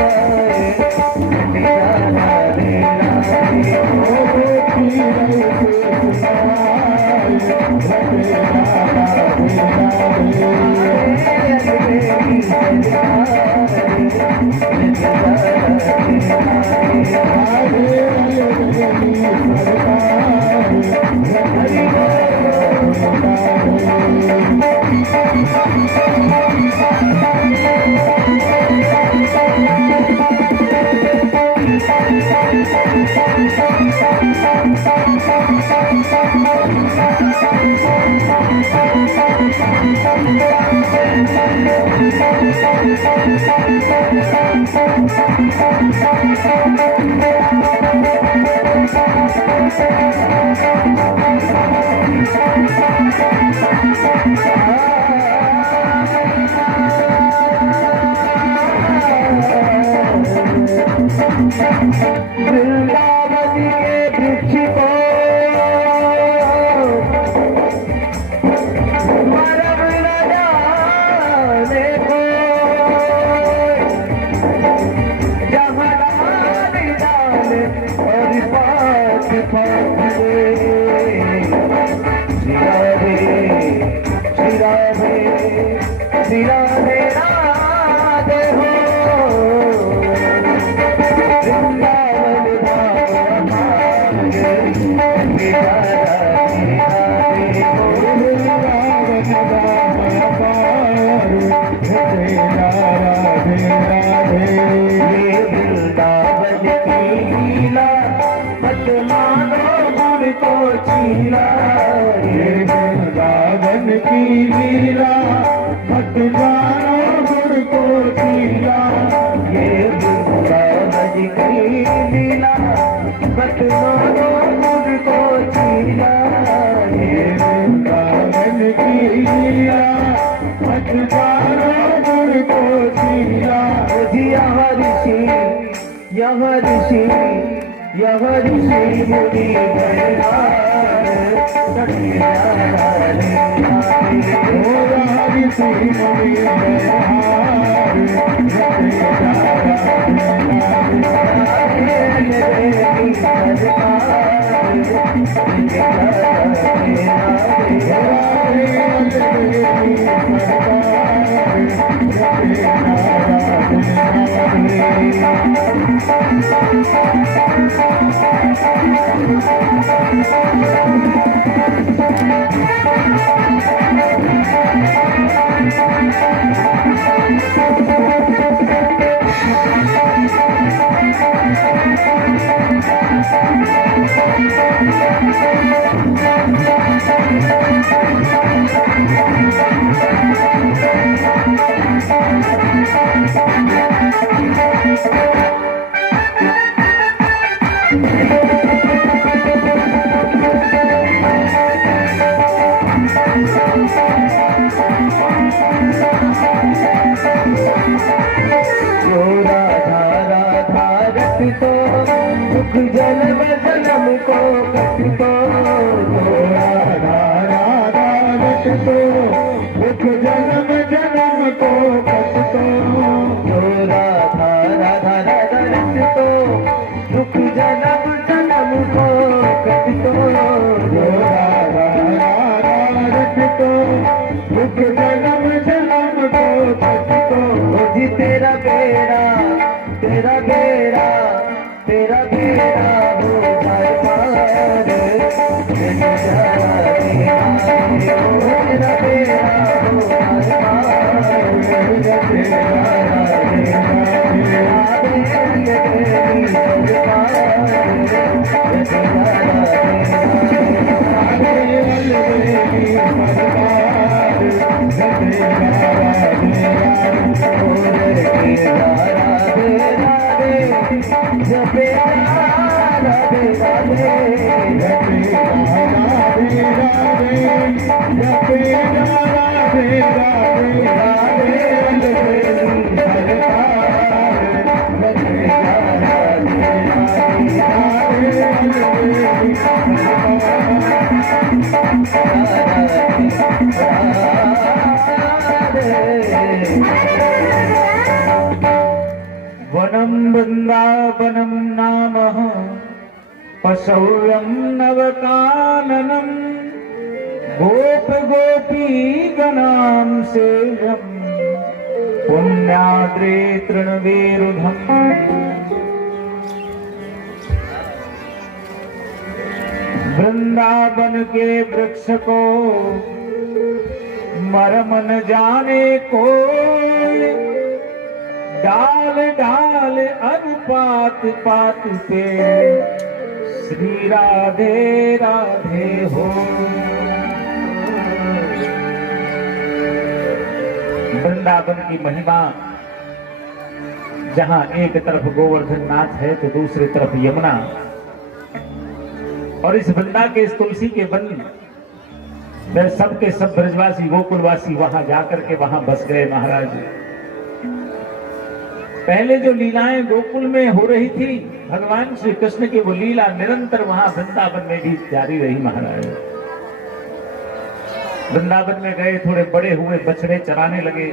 राधे राधे है। वनम वृंदावनम नाम पशौर्यम नवकाननम गोप गोपी गणाम सेव्यम पुण्याद्रे तृणवेरुधम। वृंदावन के वृक्ष को मरम न जाने को, डाल डाल अनुपात पात पे श्री राधे राधे हो। वृंदावन की महिमा, जहां एक तरफ गोवर्धन नाथ है तो दूसरी तरफ यमुना, और इस वृंदा के इस तुलसी के वन में सबके सब ब्रजवासी गोकुलवासी वहां जाकर के वहां बस गए महाराज। पहले जो लीलाएं गोकुल में हो रही थी भगवान श्री कृष्ण की, वो लीला निरंतर वहां वृंदावन में भी जारी रही महाराज। वृंदावन में गए, थोड़े बड़े हुए, बछड़े चराने लगे।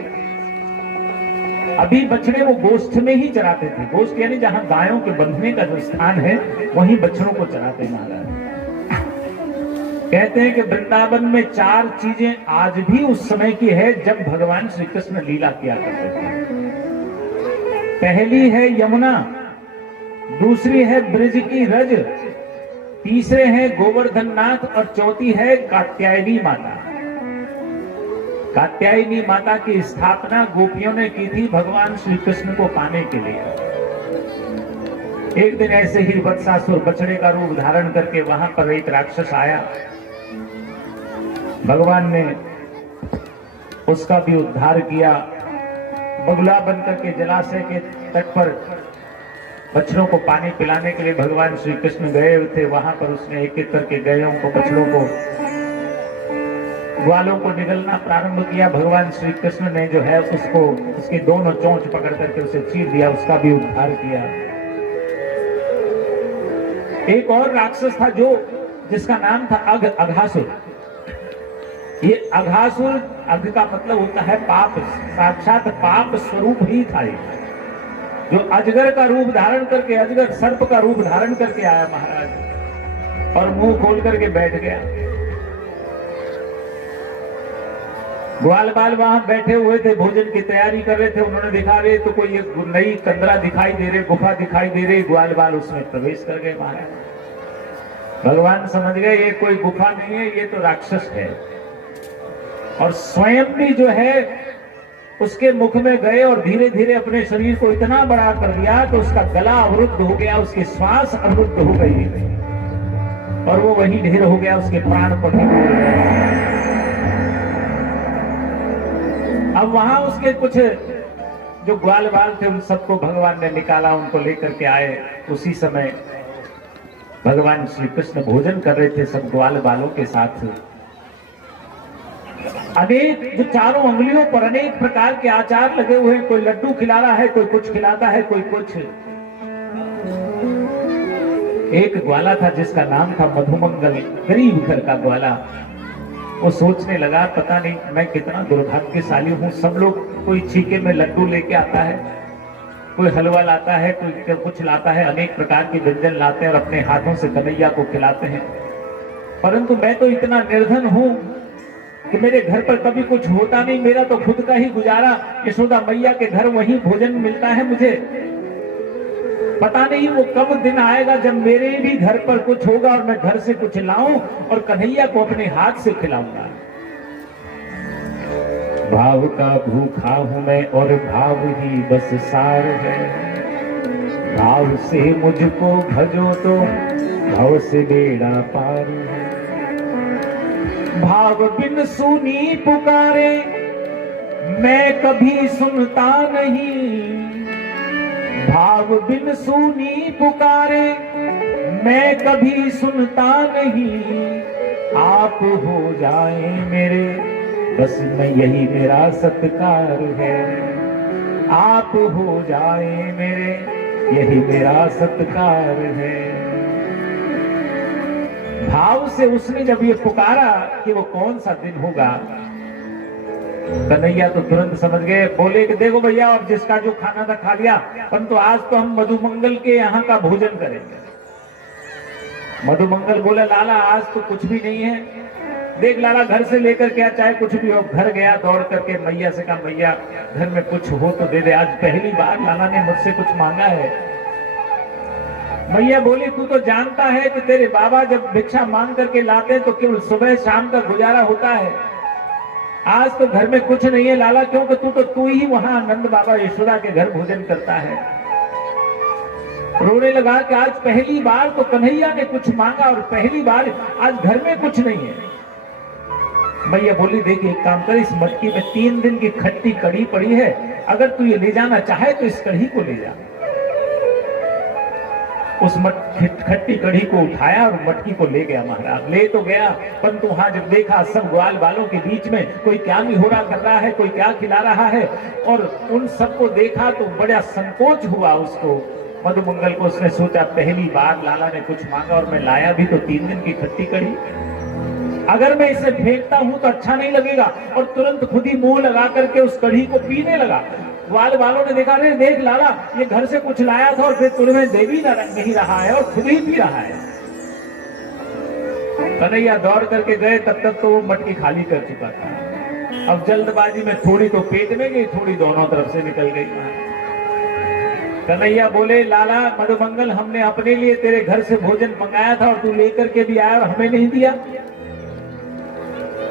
अभी बछड़े वो गोष्ठ में ही चराते थे। गोष्ठ यानी जहां गायों के बंधने का जो स्थान है वहीं बछड़ों को चराते महाराज। कहते हैं कि वृंदावन में 4 चीजें आज भी उस समय की है जब भगवान श्री कृष्ण लीला किया करते थे। पहली है यमुना, दूसरी है ब्रज की रज, तीसरे हैं गोवर्धन नाथ और चौथी है कात्यायनी माता। कात्यायनी माता की स्थापना गोपियों ने की थी भगवान श्री कृष्ण को पाने के लिए। एक दिन ऐसे ही वत्सासुर बछड़े का रूप धारण करके वहां पर एक राक्षस आया। भगवान ने उसका भी उद्धार किया। बगुला बनकर के जलाशय के तट पर बछड़ों को पानी पिलाने के लिए भगवान श्री कृष्ण गए थे। वहां पर उसने एक एक करके गायों को, बछड़ों को, ग्वालों को निगलना प्रारंभ किया। भगवान श्री कृष्ण ने जो है उसको, उसकी दोनों चोंच पकड़ करके उसे चीर दिया, उसका भी उद्धार किया। एक और राक्षस था जो, जिसका नाम था अघासुर। ये अघासुर, अघ का मतलब होता है पाप, साक्षात पाप स्वरूप ही था ये, जो अजगर का रूप धारण करके, अजगर सर्प का रूप धारण करके आया महाराज, और मुंह खोल करके बैठ गया। ग्वाल बाल वहां बैठे हुए थे, भोजन की तैयारी कर रहे थे। उन्होंने देखा रे तो कोई एक नई कंदरा दिखाई दे रही, गुफा दिखाई दे रही। ग्वाल बाल उसमें प्रवेश कर गए महाराज। भगवान समझ गए ये कोई गुफा नहीं है, ये तो राक्षस है। और स्वयं भी जो है उसके मुख में गए और धीरे धीरे अपने शरीर को इतना बड़ा कर दिया कि उसका गला अवरुद्ध हो गया, उसकी श्वास अवरुद्ध हो गई और वो वहीं ढेर हो गया, उसके प्राण पटे हो गए। अब वहां उसके कुछ जो ग्वाल बाल थे उन सबको भगवान ने निकाला, उनको लेकर के आए। उसी समय भगवान श्री कृष्ण भोजन कर रहे थे सब ग्वाल बालों के साथ। अनेक, जो चारों उंगलियों पर अनेक प्रकार के आचार लगे हुए हैं। कोई लड्डू खिला रहा है, कोई कुछ खिलाता है, कोई कुछ। एक ग्वाला था जिसका नाम था मधुमंगल, गरीब घर का ग्वाला। वो सोचने लगा पता नहीं मैं कितना दुर्भाग्यशाली हूं। सब लोग, कोई छीके में लड्डू लेके आता है, कोई हलवा लाता है, कोई कुछ लाता है, अनेक प्रकार के व्यंजन लाते हैं और अपने हाथों से कन्हैया को खिलाते हैं। परंतु मैं तो इतना निर्धन हूं कि मेरे घर पर कभी कुछ होता नहीं। मेरा तो खुद का ही गुजारा यशोदा मैया के घर वहीं भोजन मिलता है मुझे। पता नहीं वो कब दिन आएगा जब मेरे भी घर पर कुछ होगा और मैं घर से कुछ लाऊं और कन्हैया को अपने हाथ से खिलाऊंगा। भाव का भूखा हूं मैं और भाव ही बस सार है। भाव से मुझको भजो तो भाव से बेड़ा पार है। भाव बिन सुनी पुकारे मैं कभी सुनता नहीं। भाव बिन सुनी पुकारे मैं कभी सुनता नहीं। आप हो जाए मेरे बस मैं, यही मेरा सत्कार है। आप हो जाए मेरे, यही मेरा सत्कार है। भाव से उसने जब ये पुकारा कि वो कौन सा दिन होगा, कन्हैया तो तुरंत समझ गए, बोले कि देखो भैया अब जिसका जो खाना था खा लिया, परंतु आज तो हम मधुमंगल के यहाँ का भोजन करेंगे। मधुमंगल बोला लाला आज तो कुछ भी नहीं है, देख लाला घर से लेकर क्या चाहे कुछ भी हो। घर गया दौड़ करके मैया से कहा मैया घर में कुछ हो तो दे दे, आज पहली बार लाला ने मुझसे कुछ मांगा है। मैया बोली तू तो जानता है कि तेरे बाबा जब भिक्षा मांग करके लाते हैं तो केवल सुबह शाम का गुजारा होता है, आज तो घर में कुछ नहीं है लाला, क्योंकि तू ही वहां नंद बाबा यशोदा के घर भोजन करता है। रोने लगा कि आज पहली बार तो कन्हैया ने कुछ मांगा और पहली बार आज घर में कुछ नहीं है। मैया बोली देखिए एक काम कर, इस मटकी में 3 दिन की खट्टी कड़ी पड़ी है, अगर तू ये ले जाना चाहे तो इस कढ़ी को ले जा। उस खट्टी कढ़ी को उठाया और मटकी को ले गया महाराज। ले तो गया परंतु वहां जब देखा सब ग्वाल बालों के बीच में कोई क्या निहोरा कर रहा है, कोई क्या खिला रहा है, और उन सबको देखा तो बड़ा संकोच हुआ उसको। मधुमंगल को उसने सोचा पहली बार लाला ने कुछ मांगा और मैं लाया भी तो 3 दिन की खट्टी कढ़ी, अगर मैं इसे फेंकता हूं तो अच्छा नहीं लगेगा, और तुरंत खुद ही मुंह लगा करके उस कढ़ी को पीने लगा। ग्वाल वालों ने देखा रे देख लाला ये घर से कुछ लाया था और फिर तुम्हें दे भी नहीं रहा है और खुद ही पी रहा है। कन्हैया दौड़ करके गए, तब तक तो वो मटकी खाली कर चुका था। अब जल्दबाजी में थोड़ी तो पेट में गई, थोड़ी दोनों तरफ से निकल गई। कन्हैया बोले लाला मधुमंगल हमने अपने लिए तेरे घर से भोजन मंगाया था और तू लेकर के भी आया और हमें नहीं दिया।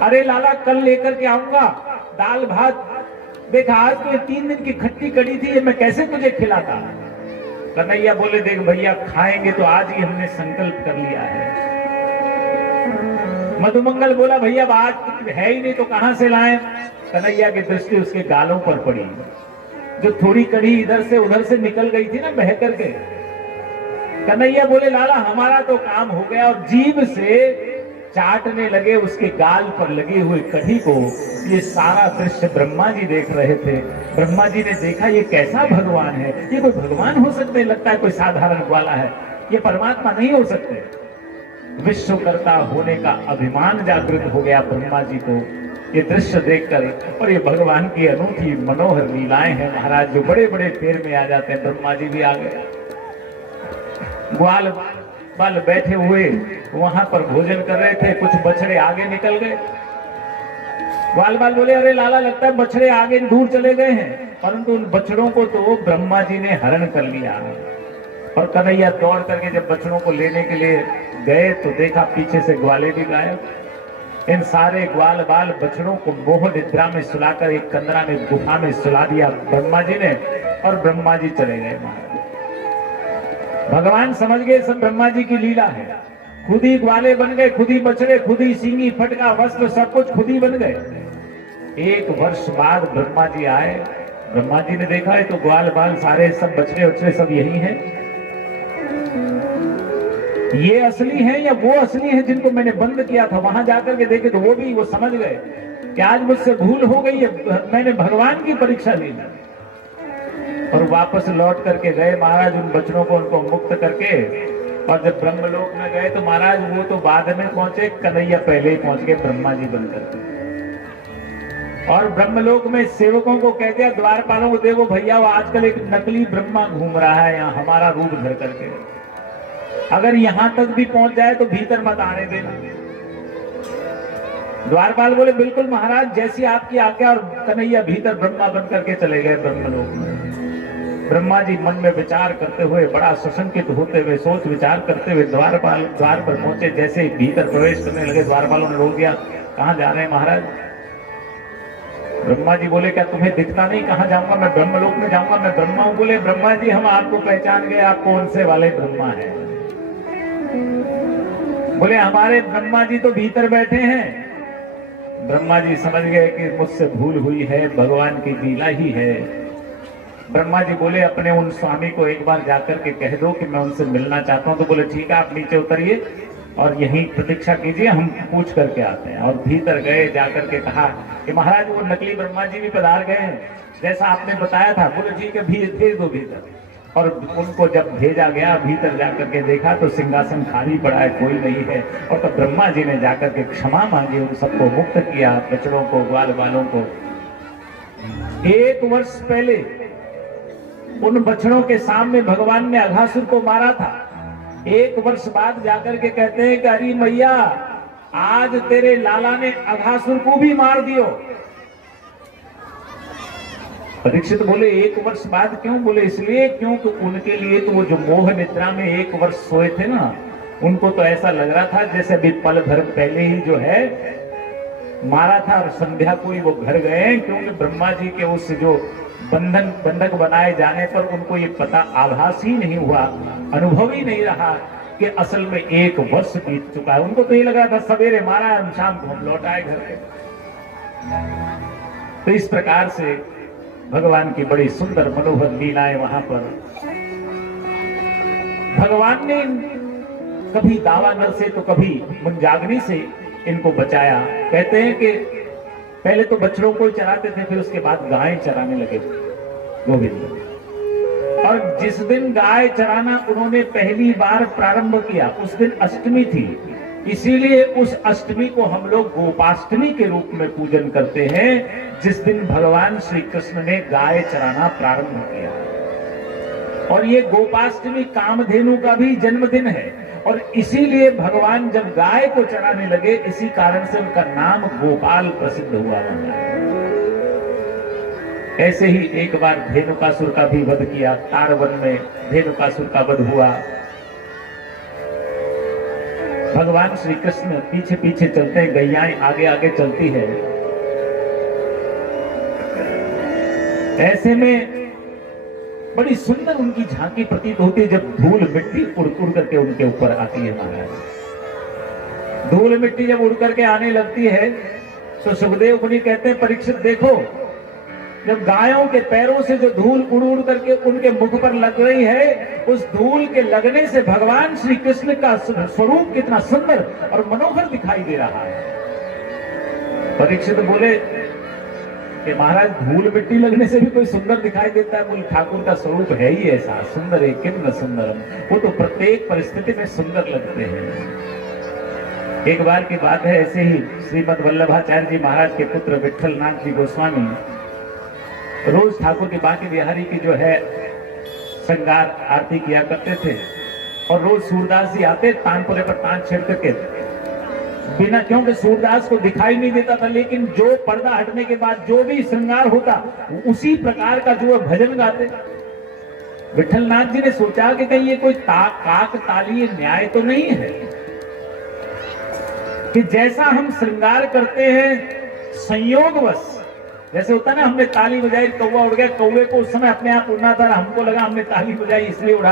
अरे लाला कल लेकर के आऊंगा दाल भात, देखा आज तो ये 3 दिन की खट्टी कड़ी थी, ये मैं कैसे तुझे खिलाता। कन्हैया बोले देख भैया खाएंगे तो आज ही हमने संकल्प कर लिया है। मधुमंगल बोला भैया आज है ही नहीं तो कहां से लाएं। कन्हैया की दृष्टि उसके गालों पर पड़ी, जो थोड़ी कड़ी इधर से उधर से निकल गई थी ना बह करके। कन्हैया बोले लाला हमारा तो काम हो गया, और जीभ से चाटने लगे उसके गाल पर लगी हुई कढ़ी को। ये सारा दृश्य ब्रह्मा जी देख रहे थे। ब्रह्मा जी ने देखा ये कैसा भगवान है, ये कोई भगवान हो सकते, लगता है कोई साधारण ग्वाला है, ये परमात्मा नहीं हो सकते। विश्वकर्ता होने का अभिमान जागृत हो गया ब्रह्मा जी को ये दृश्य देखकर, और ये भगवान की अनूठी मनोहर लीलाएं हैं महाराज, जो बड़े बड़े फेर में आ जाते हैं। ब्रह्मा जी भी आ गए, ग्वाल बाल बैठे हुए वहां पर भोजन कर रहे थे, कुछ बछड़े आगे निकल गए। ग्वाल बाल बोले अरे लाला लगता है बछड़े आगे दूर चले गए हैं, परंतु उन बछड़ों को तो ब्रह्मा जी ने हरण कर लिया। और कन्हैया दौड़ करके जब बछड़ों को लेने के लिए गए तो देखा पीछे से ग्वाले भी गायब। इन सारे ग्वाल बाल बछड़ों को मोह निद्रा में सुलाकर एक कंदरा में गुफा में सुला दिया ब्रह्मा जी ने, और ब्रह्मा जी चले गए। भगवान समझ गए सब ब्रह्मा जी की लीला है, खुद ही ग्वाले बन गए, खुद ही बछड़े, खुद ही सींगी फटका वस्त्र सब कुछ खुद ही बन गए। 1 वर्ष बाद ब्रह्मा जी आए, ब्रह्मा जी ने देखा है तो ग्वाल बाल सारे सब बछड़े उछड़े सब यही हैं, ये असली है या वो असली है जिनको मैंने बंद किया था। वहां जाकर के देखे तो वो समझ गए कि आज मुझसे भूल हो गई है, मैंने भगवान की परीक्षा ली। और वापस लौट करके गए महाराज उन बच्चों को उनको मुक्त करके, और जब ब्रह्मलोक में गए तो महाराज वो तो बाद में पहुंचे, कन्हैया पहले ही पहुंच गए ब्रह्मा जी बन करके। और ब्रह्मलोक में सेवकों को कह दिया, द्वारपालों को, देखो भैया वो आजकल एक नकली ब्रह्मा घूम रहा है यहाँ हमारा रूप धर करके, अगर यहां तक भी पहुंच जाए तो भीतर मत आने देना। द्वारपाल बोले बिल्कुल महाराज जैसी आपकी आज्ञा, और कन्हैया भीतर ब्रह्मा बन करके चले गए ब्रह्मलोक में। ब्रह्मा जी मन में विचार करते हुए, बड़ा सशंकित होते हुए, सोच विचार करते हुए द्वार पर पहुंचे। जैसे ही भीतर प्रवेश करने लगे द्वारपालों ने रोक दिया, कहां जा रहे हैं महाराज। ब्रह्मा जी बोले क्या तुम्हें दिखता नहीं, कहां जाऊंगा मैं, ब्रह्मलोक में जाऊंगा, मैं ब्रह्मा हूं। बोले ब्रह्मा जी हम आपको पहचान गए, आप कौन से वाले ब्रह्मा हैं। बोले हमारे ब्रह्मा जी तो भीतर बैठे हैं। ब्रह्मा जी समझ गए कि मुझसे भूल हुई है, भगवान की लीला ही है। ब्रह्मा जी बोले अपने उन स्वामी को एक बार जाकर के कह दो कि मैं उनसे मिलना चाहता हूं। तो बोले ठीक है आप नीचे उतरिए और यहीं प्रतीक्षा कीजिए, हम पूछ करके आते हैं। और भीतर गए, जाकर के कहा कि महाराज वो नकली ब्रह्मा जी भी पधार गए हैं जैसा आपने बताया था। बोले ठीक है भेज दो भीतर। और उनको जब भेजा गया भीतर जाकर के देखा तो सिंहासन खाली पड़ा है, कोई नहीं है। और तब ब्रह्मा जी ने जाकर के क्षमा मांगी, उन सबको मुक्त किया, बछड़ों को, ग्वाल बालों को। 1 वर्ष पहले उन बछड़ों के सामने भगवान ने अघासुर को मारा था। 1 वर्ष बाद जाकर के कहते हैं कि अरे मैया, आज तेरे लाला ने अघासुर को भी मार दियो। परीक्षित बोले 1 वर्ष बाद क्यों? बोले इसलिए क्योंकि उनके लिए तो वो जो मोह निद्रा में 1 वर्ष सोए थे ना, उनको तो ऐसा लग रहा था जैसे अभी पल भर पहले ही जो है मारा था और संध्या को ही वो घर गए, क्योंकि ब्रह्मा जी के उस जो बंधक बनाए जाने पर उनको ये पता आभास ही नहीं हुआ, अनुभव ही नहीं रहा कि असल में 1 वर्ष बीत चुका है। उनको तो ये लगा था सवेरे मारा है, शाम को हम लौट आए घर पे। तो इस प्रकार से भगवान की बड़ी सुंदर मनोहर लीलाएं वहां पर। भगवान ने कभी दावानल से तो कभी मुंजाग्नि से इनको बचाया। कहते हैं कि पहले तो बछड़ों को चराते थे, फिर उसके बाद गाय चराने लगे गोविंद। और जिस दिन गाय चराना उन्होंने पहली बार प्रारंभ किया, उस दिन अष्टमी थी, इसीलिए उस अष्टमी को हम लोग गोपाष्टमी के रूप में पूजन करते हैं, जिस दिन भगवान श्री कृष्ण ने गाय चराना प्रारंभ किया। और ये गोपाष्टमी कामधेनु का भी जन्मदिन है, और इसीलिए भगवान जब गाय को चराने लगे, इसी कारण से उनका नाम गोपाल प्रसिद्ध हुआ। ऐसे ही एक बार धेनुकासुर का भी वध किया, तारवन में धेनुकासुर का वध हुआ। भगवान श्री कृष्ण पीछे पीछे चलते हैं, गैयाएं आगे आगे चलती है। ऐसे में बड़ी सुंदर उनकी झांकी प्रतीत होती है जब धूल मिट्टी उड़ उड़ करके उनके ऊपर आती है। महाराज, धूल मिट्टी जब उड़ करके आने लगती है तो सुखदेव मुनि कहते हैं, परीक्षित देखो, जब गायों के पैरों से जो धूल उड़ उड़ करके उनके मुख पर लग रही है, उस धूल के लगने से भगवान श्री कृष्ण का स्वरूप कितना सुंदर और मनोहर दिखाई दे रहा है। परीक्षित बोले कि महाराज, धूल मिट्टी लगने से भी कोई सुंदर दिखाई देता है? बोले ठाकुर का स्वरूप है ही ऐसा सुंदर है, कितना सुंदर, वो तो प्रत्येक परिस्थिति में सुंदर लगते हैं। एक बार की बात है, ऐसे ही श्रीमद वल्लभाचार्य जी महाराज के पुत्र विठल नाथ जी गोस्वामी रोज ठाकुर के बांके बिहारी की जो है श्रृंगार आरती किया करते थे, और रोज सूरदास जी आते तानपुरे पर तान छेड़ करके बिना, क्योंकि सूरदास को दिखाई नहीं देता था, लेकिन जो पर्दा हटने के बाद जो भी श्रृंगार होता उसी प्रकार का जो भजन गाते। विठलनाथ जी ने सोचा कि कहीं ये कोई काक ताली न्याय तो नहीं है कि जैसा हम श्रृंगार करते हैं संयोगवश, जैसे होता है ना, हमने ताली बजाई, कौवा उड़ गया, कौवे को उस समय अपने आप उड़ना था, हमको लगा हमने ताली बजाई इसलिए उड़ा,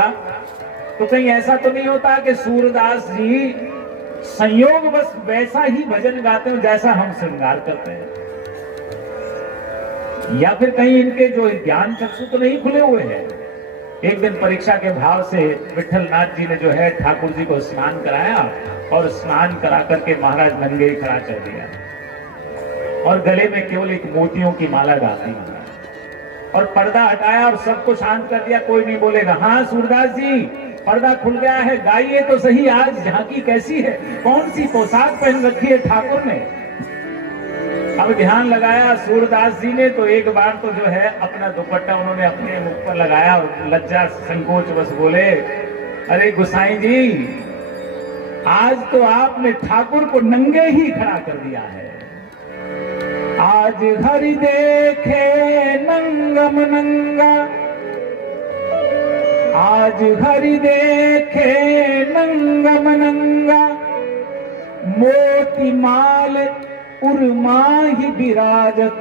तो कहीं ऐसा तो नहीं होता कि सूरदास जी संयोग बस वैसा ही भजन गाते हो जैसा हम श्रृंगार करते हैं, या फिर कहीं इनके जो ज्ञान चक्षु तो नहीं खुले हुए हैं। एक दिन परीक्षा के भाव से विठलनाथ जी ने जो है ठाकुर जी को स्नान कराया, और स्नान करा करके महाराज नंगे ही खड़ा कर दिया, और गले में केवल एक मोतियों की माला डाल दी, और पर्दा हटाया और सबको शांत कर दिया, कोई नहीं बोलेगा। हाँ सूरदास जी, पर्दा खुल गया है, गाइए तो सही, आज झांकी कैसी है, कौन सी पोशाक पहन रखी है ठाकुर ने। अब ध्यान लगाया सूरदास जी ने, तो एक बार तो जो है अपना दुपट्टा उन्होंने अपने मुख पर लगाया और लज्जा संकोच बस बोले, अरे गुसाई जी, आज तो आपने ठाकुर को नंगे ही खड़ा कर दिया है। आज हरि देखे नंगम नंगा, आज हरि देखे नंगम नंगा, मोती माल उर्माही विराजत,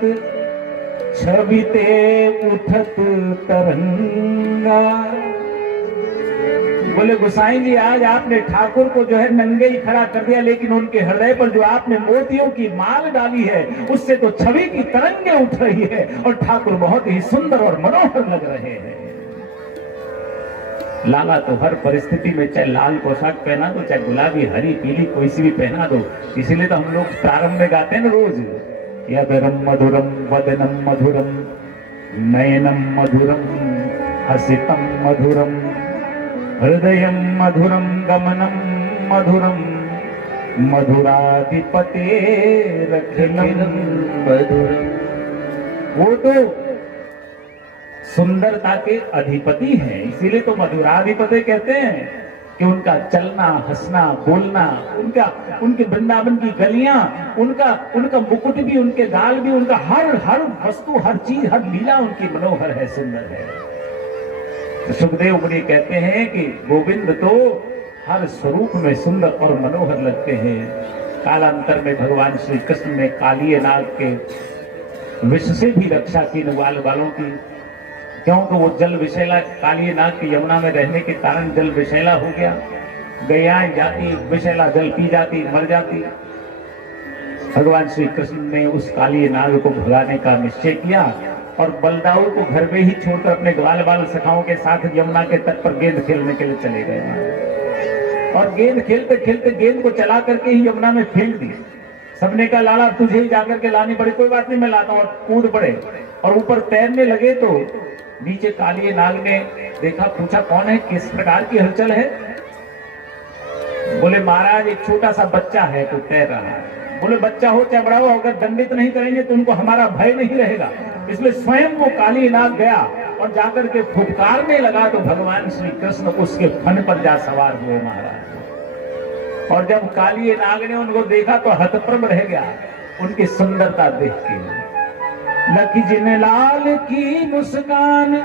छबिते उठत तरंगा। बोले गोसाई जी, आज आपने ठाकुर को जो है नंगे ही खड़ा कर दिया, लेकिन उनके हृदय पर जो आपने मोतियों की माल डाली है, उससे तो छवि की तरंगे उठ रही है, और ठाकुर बहुत ही सुंदर और मनोहर लग रहे हैं। लाला तो हर परिस्थिति में चाहे लाल पोशाक पहना दो, चाहे गुलाबी हरी पीली कोई सी भी पहना दो, इसीलिए तो हम लोग प्रारंभ में गाते हैं ना रोज, यदरम मधुरम वदनम मधुरम नयनम मधुरम हसितम मधुरम हृदयम मधुरम गमनम मधुरम मधुराधिपते रखिलम मधुरम। वो तो सुंदरता के अधिपति हैं, इसीलिए तो मधुराधिपति कहते हैं कि उनका चलना, हंसना, बोलना, उनके वृंदावन की गलियां, उनका मुकुट भी, उनके गाल भी, उनका हर वस्तु, हर चीज, हर लीला उनकी मनोहर है, सुंदर है। तो सुखदेव मुनि कहते हैं कि गोविंद तो हर स्वरूप में सुंदर और मनोहर लगते हैं। कालांतर में भगवान श्री कृष्ण ने कालिये नाग के विष से भी रक्षा की ग्वाल वालों की, क्योंकि वो जल विषैला, कालिये नाग की यमुना में रहने के कारण जल विषैला हो गया, गैयाएं जाती, विषैला जल पी जाती, मर जाती। भगवान श्री कृष्ण ने उस कालिये नाग को भगाने का निश्चय किया और बलदाऊ को घर में ही छोड़कर अपने ग्वाल बाल सखाओं के साथ यमुना के तट पर गेंद खेलने के लिए चले गए और गेंद खेलते खेलते गेंद को चला करके ही यमुना में फेंक दी। सबने कहा लाला तुझे ही जाकर के लानी पड़ी, कोई बात नहीं मैं लाता हूं, और कूद पड़े और ऊपर तैरने लगे तो नीचे कालिये नाग ने देखा, पूछा कौन है, किस प्रकार की हलचल है? बोले महाराज एक छोटा सा बच्चा है तो तैर रहा है। बोले बच्चा हो चाहे बड़ा हो, अगर दंडित नहीं करेंगे तो उनको हमारा भय नहीं रहेगा। इसलिए स्वयं वो कालिये नाग गया और जाकर के फुफकारने लगा तो भगवान श्री कृष्ण उसके फन पर जा सवार हुए महाराज। और जब कालिये नाग ने उनको देखा तो हतप्रभ रह गया उनकी सुंदरता देख के। लखी जिन लाल की मुस्कान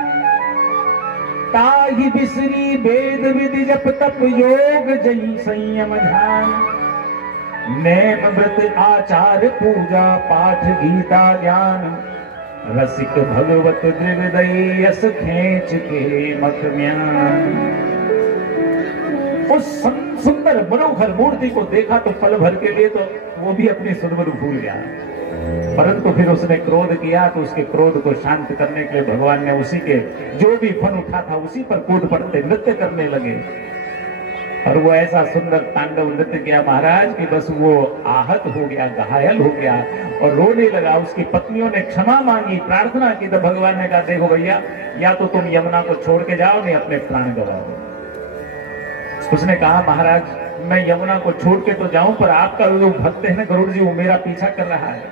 ताहि बिसरी वेद विधि जप तप योग जई संयम ध्यान। नेम व्रत आचार पूजा पाठ गीता ज्ञान। रसिक भगवत दृगदयी यस खेच के मख म्यान। उस सुंदर मनोहर मूर्ति को देखा तो पल भर के लिए तो वो भी अपनी सुरमरु भूल गया, परंतु फिर उसने क्रोध किया तो उसके क्रोध को शांत करने के लिए भगवान ने उसी के जो भी फन उठा था उसी पर कूद पड़ते नृत्य करने लगे। और वो ऐसा सुंदर तांडव नृत्य किया महाराज कि बस वो आहत हो गया, घायल हो गया और रोने लगा। उसकी पत्नियों ने क्षमा मांगी, प्रार्थना की तो भगवान ने कहा देखो भैया, या तो तुम यमुना को छोड़ के जाओ नहीं अपने प्राण गवा दो। उसने कहा महाराज मैं यमुना को छोड़ के तो जाऊं, पर आपका जो भक्त है ना गरुड़ जी, वो मेरा पीछा कर रहा है,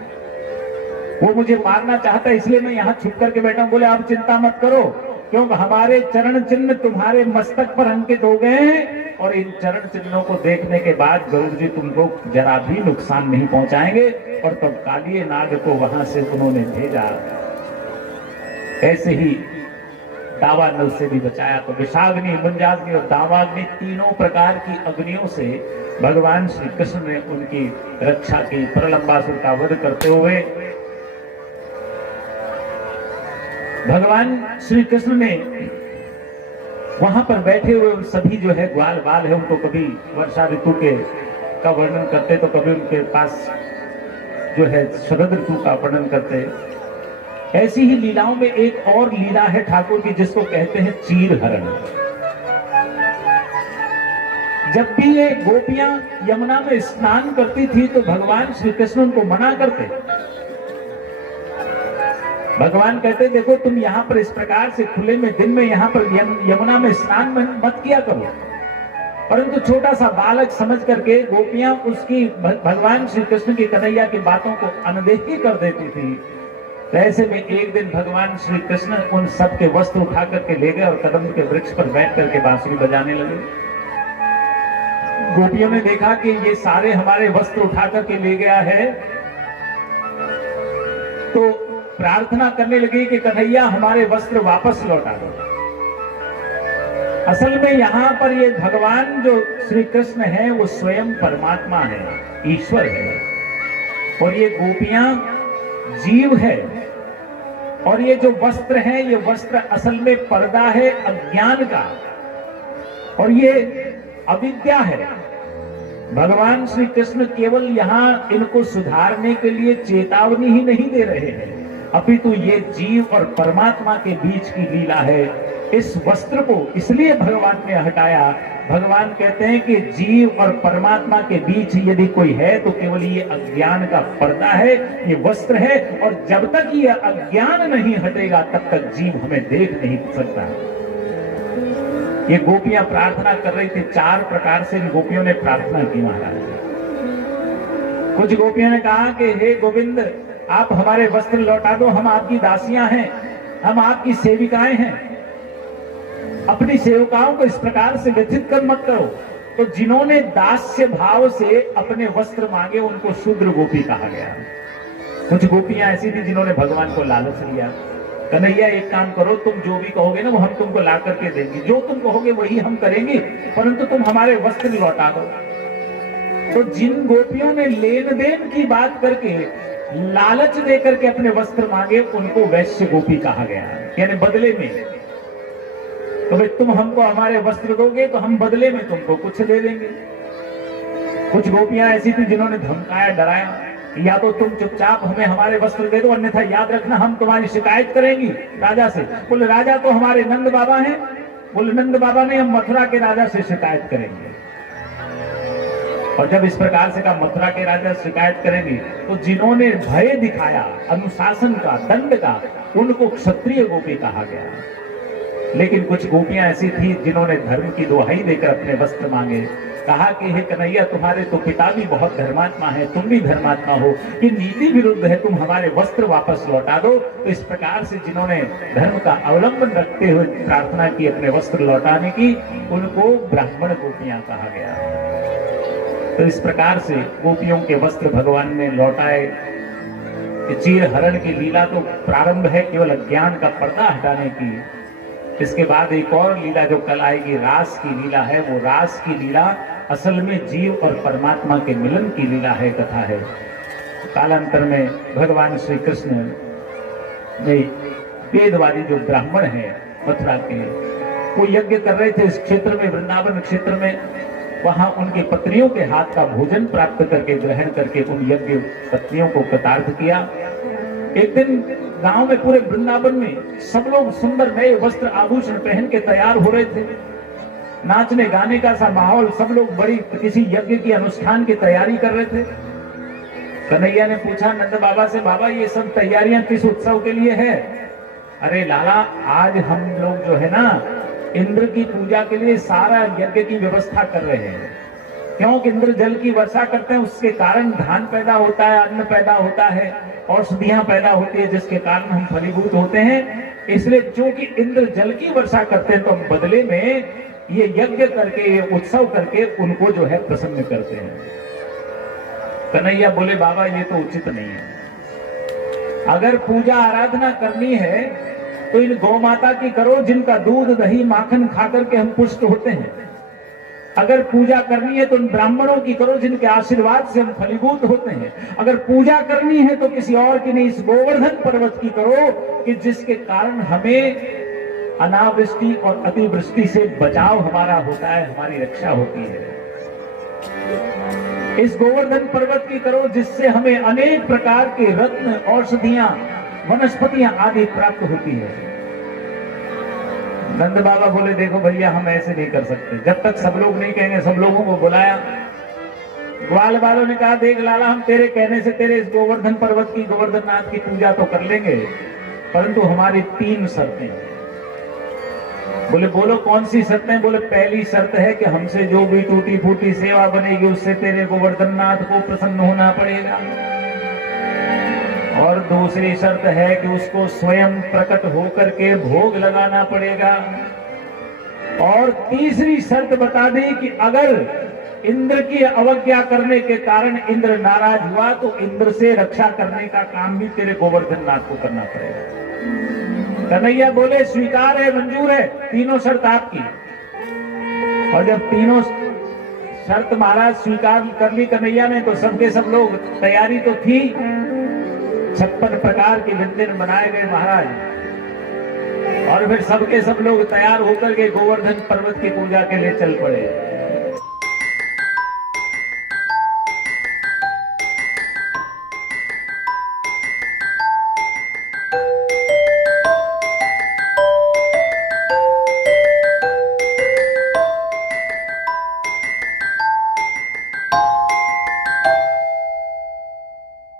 वो मुझे मारना चाहता है, इसलिए मैं यहाँ छुप करके बैठा हूं। बोले आप चिंता मत करो, क्योंकि हमारे चरण चिन्ह तुम्हारे मस्तक पर अंकित हो गए हैं और इन चरण चिन्हों को देखने के बाद गरुड़ जी तुमको जरा भी नुकसान नहीं पहुंचाएंगे। और तब कालिये नाग को वहां से उन्होंने भेजा। ऐसे ही दावानल से भी बचाया। तो विषाग्नि, मुंजाग्नि और दावाग्नि तीनों प्रकार की अग्नियों से भगवान श्री कृष्ण ने उनकी रक्षा की। प्रलंबासुर का वध करते हुए भगवान श्री कृष्ण ने वहां पर बैठे हुए उन सभी जो है ग्वाल बाल है उनको कभी वर्षा ऋतु के का वर्णन करते तो कभी उनके पास जो है शरद ऋतु का वर्णन करते। ऐसी ही लीलाओं में एक और लीला है ठाकुर की जिसको कहते हैं चीर हरण। जब भी ये गोपियां यमुना में स्नान करती थी तो भगवान श्री कृष्ण उनको मना करते। भगवान कहते देखो तुम यहाँ पर इस प्रकार से खुले में दिन में यहाँ पर यमुना में स्नान मत किया करो। परंतु छोटा सा बालक समझ करके गोपियां उसकी भगवान श्री कृष्ण की कन्हैया की बातों को अनदेखी कर देती थी। तो ऐसे में एक दिन भगवान श्री कृष्ण उन सब के वस्त्र उठा करके ले गए और कदम के वृक्ष पर बैठ करके बांसुरी बजाने लगे। गोपियों ने देखा कि ये सारे हमारे वस्त्र उठा करके ले गया है, तो प्रार्थना करने लगी कि कन्हैया हमारे वस्त्र वापस लौटा दो। असल में यहाँ पर ये भगवान जो श्री कृष्ण है वो स्वयं परमात्मा है, ईश्वर है, और ये गोपियां जीव है। और ये जो वस्त्र है ये वस्त्र असल में पर्दा है अज्ञान का, और ये अविद्या है। भगवान श्री कृष्ण केवल यहाँ इनको सुधारने के लिए चेतावनी ही नहीं दे रहे हैं, अपितु ये जीव और परमात्मा के बीच की लीला है। इस वस्त्र को इसलिए भगवान ने हटाया। भगवान कहते हैं कि जीव और परमात्मा के बीच यदि कोई है तो केवल ये अज्ञान का पर्दा है, ये वस्त्र है, और जब तक ये अज्ञान नहीं हटेगा तब तक जीव हमें देख नहीं सकता। ये गोपियां प्रार्थना कर रही थी, 4 प्रकार से इन गोपियों ने प्रार्थना की महाराज। कुछ गोपियों ने कहा कि हे गोविंद आप हमारे वस्त्र लौटा दो, हम आपकी दासियां हैं, हम आपकी सेविकाएं हैं, अपनी सेवकाओं को इस प्रकार से व्यथित कर मत करो। तो जिन्होंने दास्य भाव से अपने वस्त्र मांगे उनको शूद्र गोपी कहा गया। कुछ गोपियां ऐसी थी जिन्होंने भगवान को लालच लिया, कन्हैया एक काम करो, तुम जो भी कहोगे ना वो हम तुमको ला करके देंगे, जो तुम कहोगे वही हम करेंगे, परंतु तुम हमारे वस्त्र लौटा दो। तो जिन गोपियों ने लेन देन की बात करके लालच दे करके अपने वस्त्र मांगे उनको वैश्य गोपी कहा गया, यानी बदले में। तो भाई तुम हमको हमारे वस्त्र दोगे तो हम बदले में तुमको कुछ दे देंगे। कुछ गोपियां ऐसी थी जिन्होंने धमकाया, डराया, या तो तुम चुपचाप हमें हमारे वस्त्र दे दो, अन्यथा याद रखना हम तुम्हारी शिकायत करेंगी राजा से। बोले राजा तो हमारे नंद बाबा हैं। बोले नंद बाबा ने, हम मथुरा के राजा से शिकायत करेंगे। और जब इस प्रकार से कहा मथुरा के राजा शिकायत करेंगे, तो जिन्होंने भय दिखाया अनुशासन का, दंड का, उनको क्षत्रिय गोपी कहा गया। लेकिन कुछ गोपियां ऐसी थी जिन्होंने धर्म की दोहाई देकर अपने वस्त्र मांगे, कहा कि हे कन्हैया तुम्हारे तो पिता भी बहुत धर्मात्मा है, तुम भी धर्मात्मा हो, ये नीति विरुद्ध है, तुम हमारे वस्त्र वापस लौटा दो। तो इस प्रकार से जिन्होंने धर्म का अवलंबन रखते हुए प्रार्थना की अपने वस्त्र लौटाने की, उनको ब्राह्मण गोपियां कहा गया। तो इस प्रकार से गोपियों के वस्त्र भगवान ने लौटाए। चीर हरण की लीला तो प्रारंभ है केवल अज्ञान का पर्दा हटाने की। इसके बाद एक और लीला जो कल आएगी, रास की लीला है। वो रास की लीला असल में जीव और परमात्मा के मिलन की लीला है, कथा है। कालांतर में भगवान श्री कृष्ण ने वेदवादी जो ब्राह्मण है मथुरा के, वो यज्ञ कर रहे थे इस क्षेत्र में, वृंदावन क्षेत्र में। वहां उनकी पत्नियों के हाथ का भोजन प्राप्त करके, ग्रहण करके उन यज्ञ पत्नियों को कृतार्थ किया। एक दिन गांव में, पूरे वृंदावन में सब लोग सुंदर नए वस्त्र आभूषण पहन के तैयार हो रहे थे, नाचने गाने का सा माहौल, सब लोग बड़ी किसी यज्ञ की अनुष्ठान की तैयारी कर रहे थे। कन्हैया ने पूछा नंद बाबा से, बाबा ये सब तैयारियां किस उत्सव के लिए है? अरे लाला, आज हम लोग जो है ना इंद्र की पूजा के लिए सारा यज्ञ की व्यवस्था कर रहे हैं। क्योंकि इंद्र जल की वर्षा करते हैं, उसके कारण धान पैदा होता है, अन्न पैदा होता है, औषधियां पैदा होती है, जिसके कारण हम फलीभूत होते हैं। इसलिए चूंकि इंद्र जल की वर्षा करते हैं तो हम बदले में ये यज्ञ करके, ये उत्सव करके उनको जो है प्रसन्न करते हैं। कन्हैया बोले बाबा ये तो उचित नहीं है। अगर पूजा आराधना करनी है तो इन गौ माता की करो जिनका दूध दही माखन खा करके हम पुष्ट होते हैं। अगर पूजा करनी है तो उन ब्राह्मणों की करो जिनके आशीर्वाद से हम फलीभूत होते हैं। अगर पूजा करनी है तो किसी और की नहीं, इस गोवर्धन पर्वत की करो कि जिसके कारण हमें अनावृष्टि और अतिवृष्टि से बचाव हमारा होता है, हमारी रक्षा होती है। इस गोवर्धन पर्वत की करो जिससे हमें अनेक प्रकार के रत्न, औषधियां, वनस्पतियां आदि प्राप्त होती है। नंद बाबा बोले देखो भैया हम ऐसे नहीं कर सकते, जब तक सब लोग नहीं कहेंगे। सब लोगों को बुलाया, ग्वाल वालों ने कहा देख लाला, हम तेरे कहने से तेरे इस गोवर्धन पर्वत की, गोवर्धन नाथ की पूजा तो कर लेंगे, परंतु हमारी 3 शर्तें हैं। बोले बोलो कौन सी शर्तें? बोले पहली शर्त है कि हमसे जो भी टूटी फूटी सेवा बनेगी उससे तेरे गोवर्धन नाथ को प्रसन्न होना पड़ेगा, और दूसरी शर्त है कि उसको स्वयं प्रकट होकर के भोग लगाना पड़ेगा, और तीसरी शर्त बता दी कि अगर इंद्र की अवज्ञा करने के कारण इंद्र नाराज हुआ तो इंद्र से रक्षा करने का काम भी तेरे गोवर्धन नाथ को करना पड़ेगा। कन्हैया बोले स्वीकार है, मंजूर है, तीनों शर्त आपकी। और जब तीनों शर्त महाराज स्वीकार कर ली कन्हैया ने, तो सबके सब लोग, तैयारी तो थी, 56 प्रकार के व्यंजन बनाए गए महाराज, और फिर सबके सब लोग तैयार होकर के गोवर्धन पर्वत की पूजा के लिए चल पड़े।